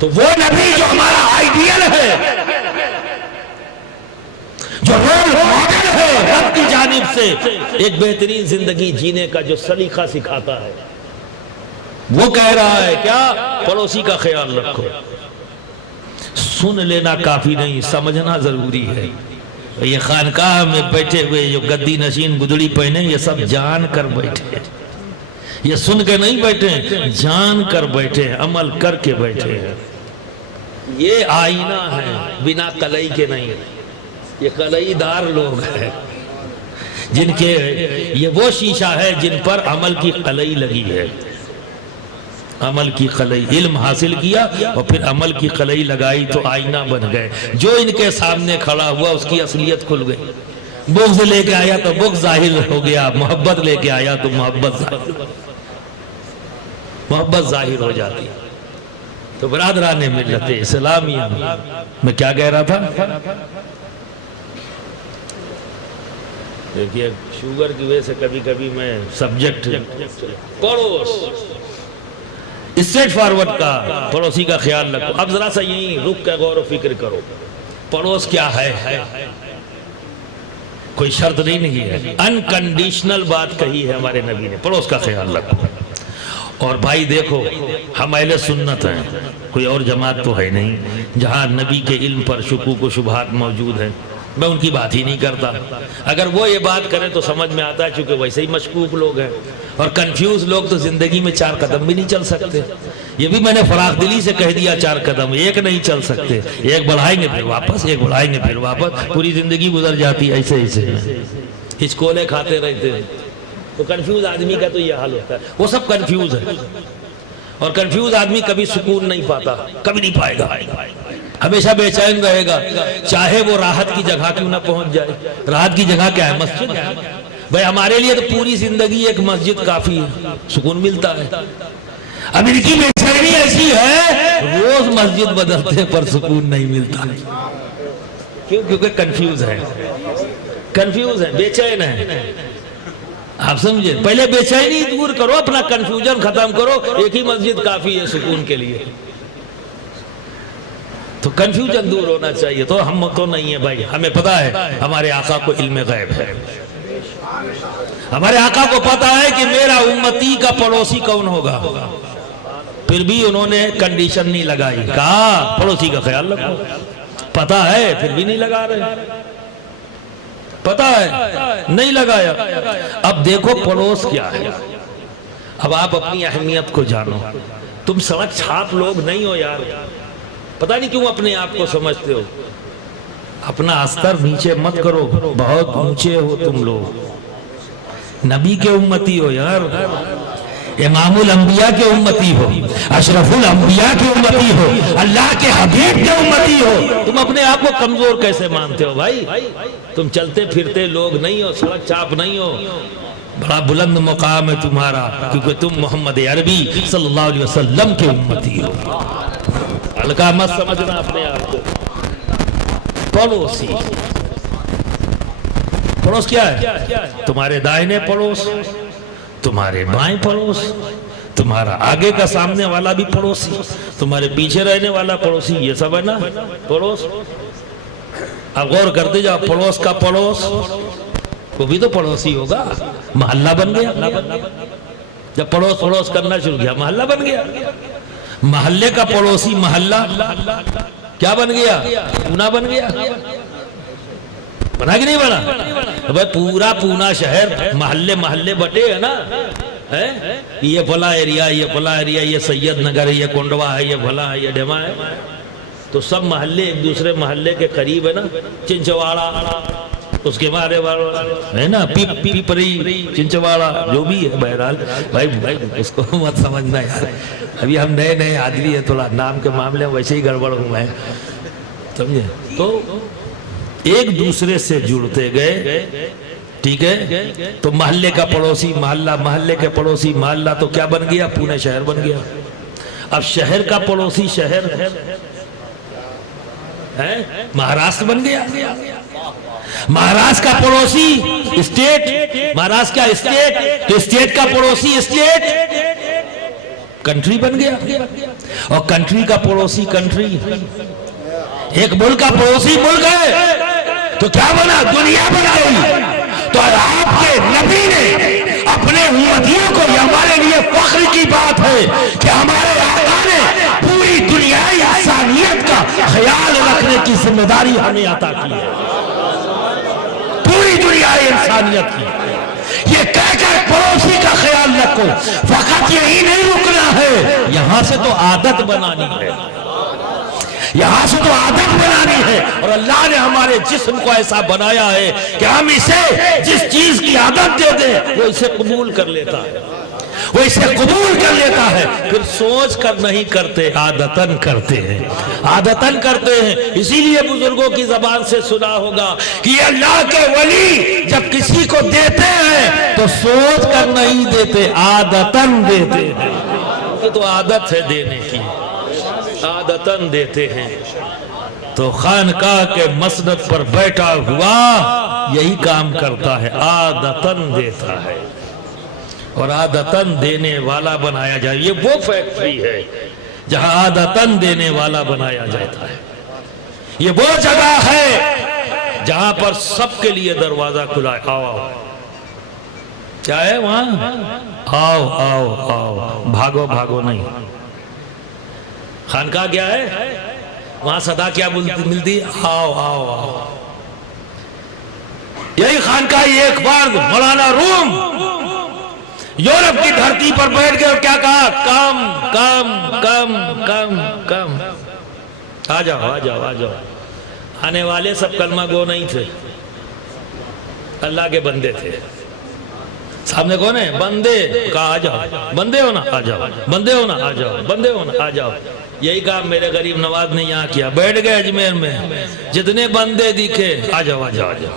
تو وہ نبی جو ہمارا آئیڈیل ہے، جو رول ماڈل ہے رب کی جانب سے ایک بہترین زندگی جینے کا جو سلیقہ سکھاتا ہے، وہ کہہ رہا ہے کیا؟ پڑوسی کا خیال رکھو۔ سن لینا کافی نہیں، سمجھنا ضروری ہے۔ یہ خانقاہ میں بیٹھے ہوئے جو گدی نشین گدڑی پہنے، یہ سب جان کر بیٹھے، یہ سن کے نہیں بیٹھے، جان کر بیٹھے، عمل کر کے بیٹھے ہیں۔ یہ آئینہ ہے، بنا قلعی کے نہیں، یہ قلعی دار لوگ ہیں جن کے یہ وہ شیشہ ہے جن پر عمل کی قلعی لگی ہے، عمل کی قلعی، علم حاصل کیا اور پھر عمل کی قلعی لگائی تو آئینہ بن گئے۔ جو ان کے سامنے کھڑا ہوا اس کی اصلیت کھل گئی۔ بغض لے کے آیا تو بغض ظاہر ہو گیا، محبت لے کے آیا تو محبت ظاہر ہو جاتی۔ تو برادران ملت اسلامیہ، میں کیا کہہ رہا تھا؟ دیکھیے شوگر کی وجہ سے کبھی کبھی میں سبجیکٹ پڑوس، اسٹریٹ فارورڈ کا پڑوسی کا خیال رکھو۔ اب ذرا سا یہیں رک کے غور و فکر کرو، پڑوس کیا ہے؟ کوئی شرط نہیں ہے، انکنڈیشنل بات کہی ہے ہمارے نبی نے، پڑوس کا خیال رکھو۔ اور بھائی دیکھو، ہم اہل سنت ہیں، کوئی اور جماعت تو ہے نہیں جہاں نبی کے علم پر شکوک و شبہات موجود ہیں۔ میں ان کی بات ہی نہیں کرتا، اگر وہ یہ بات کریں تو سمجھ میں آتا ہے، چونکہ ویسے ہی مشکوک لوگ ہیں اور کنفیوز لوگ تو زندگی میں 4 قدم بھی نہیں چل سکتے۔ یہ بھی میں نے فراخ دلی سے کہہ دیا، 4 قدم ایک نہیں چل سکتے، ایک بڑھائیں گے پھر واپس، ایک بڑھائیں گے پھر واپس، پوری زندگی گزر جاتی ہے ایسے ہچکولے کھاتے رہتے ہیں۔ تو کنفیوز آدمی کا تو یہ حال ہوتا ہے، وہ سب کنفیوز ہے، اور کنفیوز آدمی کبھی سکون نہیں پاتا، کبھی نہیں پائے گا، ہمیشہ بے چین رہے گا، چاہے وہ راحت کی جگہ کیوں نہ پہنچ جائے۔ راحت کی جگہ کیا ہے؟ مسجد۔ بھائی ہمارے لیے تو پوری زندگی ایک مسجد کافی ہے، سکون ملتا ہے. اب ان کی بے چینی ایسی ہے روز مسجد بدلتے پر سکون نہیں ملتا. کیوں؟ کیونکہ کنفیوز ہے، بے چین ہے. آپ سمجھے؟ پہلے بے چینی دور کرو، اپنا کنفیوژن ختم کرو. ایک ہی مسجد کافی ہے سکون کے لیے. تو کنفیوژن دور ہونا چاہیے. تو ہم تو نہیں ہیں بھائی، ہمیں پتا ہے ہمارے آقا کو علم غیب ہے. ہمارے آقا کو پتا ہے کہ میرا امتی کا پڑوسی کون ہوگا. پھر بھی انہوں نے کنڈیشن نہیں لگائی، کہا پڑوسی کا خیال رکھو. پتا ہے پھر بھی نہیں لگا رہے. پتا ہے نہیں لگایا. اب دیکھو پڑوس کیا ہے. اب آپ اپنی اہمیت کو جانو. تم سڑک چھاپ لوگ نہیں ہو یار. پتہ نہیں کیوں اپنے آپ کو سمجھتے ہو. اپنا استر نیچے مت کرو، بہت اونچے ہو تم لوگ. نبی کے امتی ہو یار، امام الانبیاء کے امتی ہو، اشرف الانبیاء کے امتی ہو، اللہ کے حبیب کے امتی ہو. تم اپنے آپ کو کمزور کیسے مانتے ہو بھائی؟ تم چلتے پھرتے لوگ نہیں ہو، سڑک چاپ نہیں ہو. بڑا بلند مقام ہے تمہارا، کیونکہ تم محمد عربی صلی اللہ علیہ وسلم کے امتی ہو. ہلکا مت سمجھنا اپنے آپ کو. پڑوسی، پڑوس کیا ہے؟ تمہارے دائنے پڑوس، تمہارے بائیں پڑوس، تمہارا آگے کا سامنے والا بھی پڑوسی، تمہارے پیچھے رہنے والا پڑوسی، یہ سب ہے نا پڑوس. اب غور کرتے جاؤ، پڑوس کا پڑوس وہ بھی تو پڑوسی ہوگا. محلہ بن گیا. جب پڑوس پڑوس کرنا شروع کیا محلہ بن گیا. محلے کا پڑوسی محلہ کیا بن گیا؟ پونا بن گیا. بنا کہ نہیں بنا؟ بھائی پورا پونا شہر محلے محلے بٹے ہے نا. یہ فلاں ایریا، یہ فلاں ایریا، یہ سید نگر ہے، یہ کنڈوا ہے، یہ بھلا ہے، یہ ڈیما ہے. تو سب محلے ایک دوسرے محلے کے قریب ہے نا. چنچواڑا اس کے بارے ہے نا، پیپری چنچواڑا جو بھی ہے. بہرحال بھائی اس کو مت سمجھنا یار، ابھی ہم نئے نئے آدمی ہیں، تھوڑا نام کے معاملے میں ویسے ہی گڑبڑ ہوں میں، سمجھے. تو ایک دوسرے سے جڑتے گئے، ٹھیک ہے. تو محلے کا پڑوسی محلہ، محلے کے پڑوسی محلہ، تو کیا بن گیا؟ پونے شہر بن گیا. اب شہر کا پڑوسی شہر ہے مہاراشٹر بن گیا. مہاراشٹر کا پڑوسی اسٹیٹ، مہاراشٹر کا اسٹیٹ، تو اسٹیٹ کا پڑوسی اسٹیٹ کنٹری بن گیا. اور کنٹری کا پڑوسی کنٹری. ایک ملک کا پڑوسی ملک ہے تو کیا بنا؟ دنیا بنائی. تو آپ کے نبی نے اپنے امتیوں کو، یہ ہمارے لیے فخر کی بات ہے کہ ہمارے آقا نے پوری دنیائی انسانیت کا خیال رکھنے کی ذمہ داری ہمیں عطا کی ہے. پوری دنیائی انسانیت کی یہ کہہ کر پڑوسی کا خیال رکھو. فقط یہی نہیں رکنا ہے، یہاں سے تو عادت بنانی ہے. یہاں سے تو عادت بنانی ہے. اور اللہ نے ہمارے جسم کو ایسا بنایا ہے کہ ہم اسے جس چیز کی عادت دے دیں وہ اسے قبول کر لیتا ہے، وہ اسے قبول کر لیتا ہے. پھر سوچ کر نہیں کرتے، عادتاً کرتے ہیں، عادتاً کرتے ہیں. اسی لیے بزرگوں کی زبان سے سنا ہوگا کہ یہ اللہ کے ولی جب کسی کو دیتے ہیں تو سوچ کر نہیں دیتے، عادتاً دیتے ہیں. یہ تو عادت ہے دینے کی، عادتاً دیتے ہیں. تو خانقاہ کے مسند پر بیٹھا ہوا یہی کام کرتا ہے، عادتاً دیتا ہے. اور عادتاً دینے والا بنایا جائے. یہ وہ فیکٹری ہے جہاں عادتاً دینے والا بنایا جاتا ہے. یہ وہ جگہ ہے جہاں پر سب کے لیے دروازہ کھلا ہے. آؤ، کیا ہے وہاں؟ آؤ آؤ آؤ، بھاگو بھاگو نہیں. خانقاہ کیا ہے؟ وہاں صدا کیا ملتی؟ آؤ آؤ آؤ. یہی خانقاہ ایک بار مولانا روم یورپ کی دھرتی پر بیٹھ گئے اور کیا کہا؟ کم کم کم کم کم. آ جاؤ آ جاؤ آ جاؤ. آنے والے سب کلمہ گو نہیں تھے، اللہ کے بندے تھے. سامنے کون ہے؟ بندے. کہا آ جاؤ، بندے ہو نا آ جاؤ، بندے ہو نا آ جاؤ، بندے ہو نا آ جاؤ. یہی کام میرے غریب نواز نے یہاں کیا. بیٹھ گئے اجمیر میں، جتنے بندے دکھے آ جاؤ آ جاؤ آ جاؤ.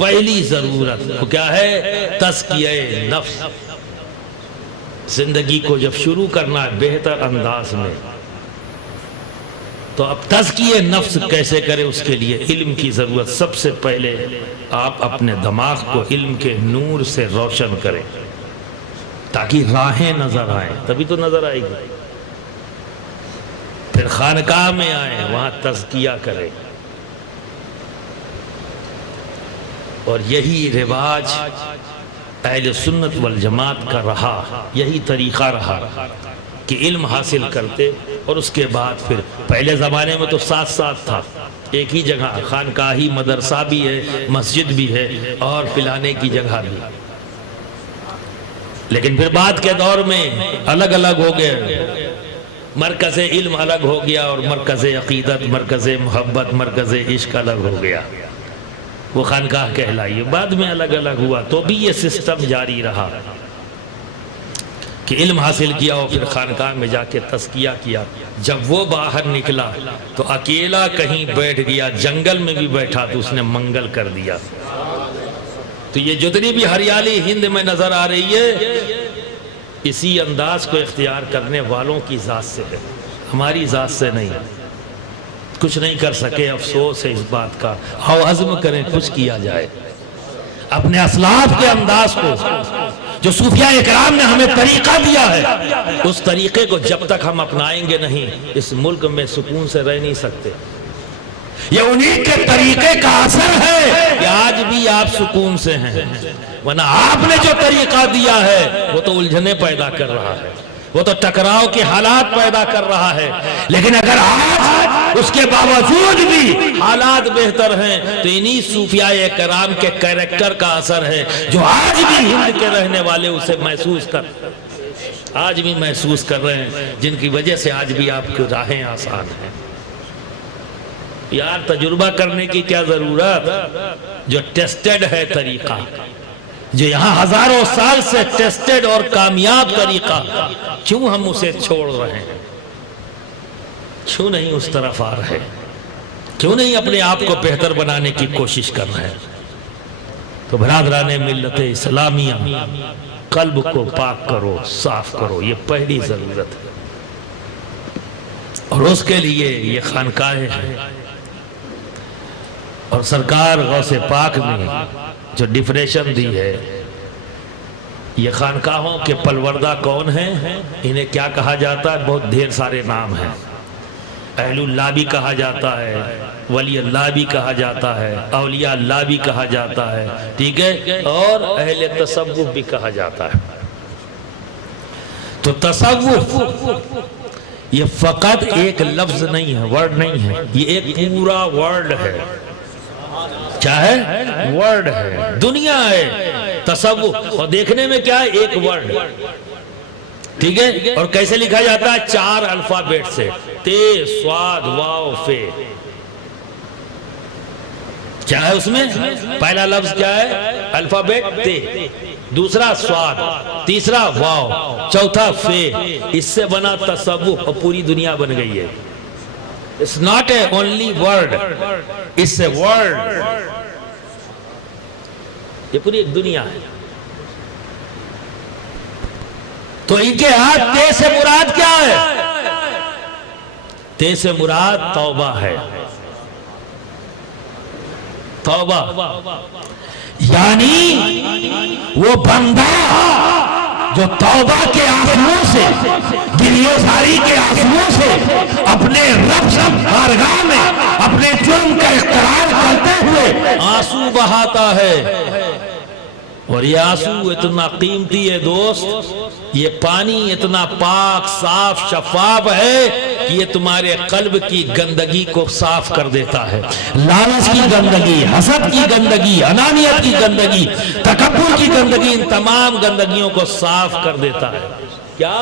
پہلی ضرورت وہ کیا ہے؟ تزکیہ نفس. زندگی کو جب شروع کرنا ہے بہتر انداز میں، تو اب تزکیہ نفس کیسے کرے؟ اس کے لیے علم کی ضرورت. سب سے پہلے آپ اپنے دماغ کو علم کے نور سے روشن کریں تاکہ راہیں نظر آئیں، تبھی تو نظر آئے گی. پھر خانقاہ میں آئیں، وہاں تزکیہ کریں. اور یہی رواج اہل سنت والجماعت کا رہا، یہی طریقہ رہا کہ علم حاصل کرتے اور اس کے بعد پھر پہلے زمانے میں تو ساتھ ساتھ تھا، ایک ہی جگہ خانقاہی مدرسہ بھی ہے، مسجد بھی ہے اور پلانے کی جگہ بھی. لیکن پھر بعد کے دور میں الگ الگ ہو گئے، مرکز علم الگ ہو گیا اور مرکز عقیدت، مرکز محبت، مرکز عشق الگ ہو گیا، وہ خانقاہ کہلائی. بعد میں الگ الگ ہوا تو بھی یہ سسٹم جاری رہا کہ علم حاصل کیا اور پھر خانقاہ میں جا کے تزکیہ کیا. جب وہ باہر نکلا تو اکیلا کہیں بیٹھ گیا، جنگل میں بھی بیٹھا تو اس نے منگل کر دیا. تو یہ جتنی بھی ہریالی ہند میں نظر آ رہی ہے، اسی انداز کو اختیار کرنے والوں کی ذات سے ہے، ہماری ذات سے نہیں. کچھ نہیں کر سکے، افسوس ہے اس بات کا. آؤ عزم کریں کچھ کیا جائے. اپنے اسلاف کے انداز کو، جو صوفیاء اکرام نے ہمیں طریقہ دیا ہے، اس طریقے کو جب تک ہم اپنائیں گے نہیں، اس ملک میں سکون سے رہ نہیں سکتے. یہ انہی کے طریقے کا اثر ہے کہ آج بھی آپ سکون سے ہیں، ورنہ آپ نے جو طریقہ دیا ہے وہ تو الجھنیں پیدا کر رہا ہے، وہ تو ٹکراؤ کے حالات پیدا کر رہا ہے. لیکن اگر آج اس کے باوجود بھی حالات بہتر ہیں تو انہی صوفیاء کرام کے کریکٹر کا اثر ہے، جو آج بھی ہند کے رہنے والے اسے آج بھی محسوس کر رہے ہیں، جن کی وجہ سے آج بھی آپ کی راہیں آسان ہیں. یار تجربہ کرنے کی کیا ضرورت؟ جو ٹیسٹڈ ہے طریقہ، جو یہاں ہزاروں سال سے ٹیسٹڈ اور کامیاب طریقہ، کیوں ہم اسے چھوڑ رہے ہیں؟ کیوں نہیں اس طرف آ رہے؟ کیوں نہیں اپنے آپ کو بہتر بنانے کی کوشش کر رہے ہیں؟ تو برادران ملت اسلامیہ، قلب کو پاک کرو، صاف کرو، یہ پہلی ضرورت ہے. اور اس کے لیے یہ خانقاہیں ہیں. اور سرکار غوث پاک نے جو ڈیفینیشن دی ہے، یہ خانقاہوں کے پلوردہ کون ہیں؟ انہیں کیا کہا جاتا ہے؟ بہت ڈھیر سارے نام ہیں. اہل اللہ بھی کہا جاتا ہے، ولی اللہ بھی کہا جاتا ہے، اولیاء اللہ بھی کہا جاتا ہے، ٹھیک ہے، اور اہل تصوف بھی کہا جاتا ہے. تو تصوف یہ فقط ایک لفظ نہیں ہے، ورڈ نہیں ہے، یہ ایک پورا ورڈ ہے. کیا ہے؟ ورڈ ہے، دنیا ہے تصوف. اور دیکھنے میں کیا ہے؟ ایک ورڈ، ٹھیک ہے. اور کیسے لکھا جاتا ہے؟ 4 الفابیٹ سے، تے، صاد، واو، فے. کیا ہے اس میں؟ پہلا لفظ کیا ہے؟ الفابیٹ تے، دوسرا صاد، تیسرا واو، چوتھا فے. اس سے بنا تصوف اور پوری دنیا بن گئی ہے. It's not a only word, it's a word. یہ پوری ایک دنیا ہے. تو ان کے ہاتھ تے سے مراد کیا ہے؟ تے سے مراد توبہ ہے. توبہ یعنی وہ بندہ جو توبہ کے آنسوؤں سے، گریہ‌زاری کے آنسوؤں سے اپنے رب بارگاہ میں اپنے جرم کا اقرار کرتے ہوئے آنسو بہاتا ہے. اور یہ آنسو اتنا قیمتی ہے دوست، یہ پانی اتنا پاک، صاف، شفاف ہے کہ یہ تمہارے قلب کی گندگی کو صاف کر دیتا ہے. لالچ کی گندگی، حسد کی گندگی، انانیت کی گندگی، تکبر کی گندگی، ان تمام گندگیوں کو صاف کر دیتا ہے. کیا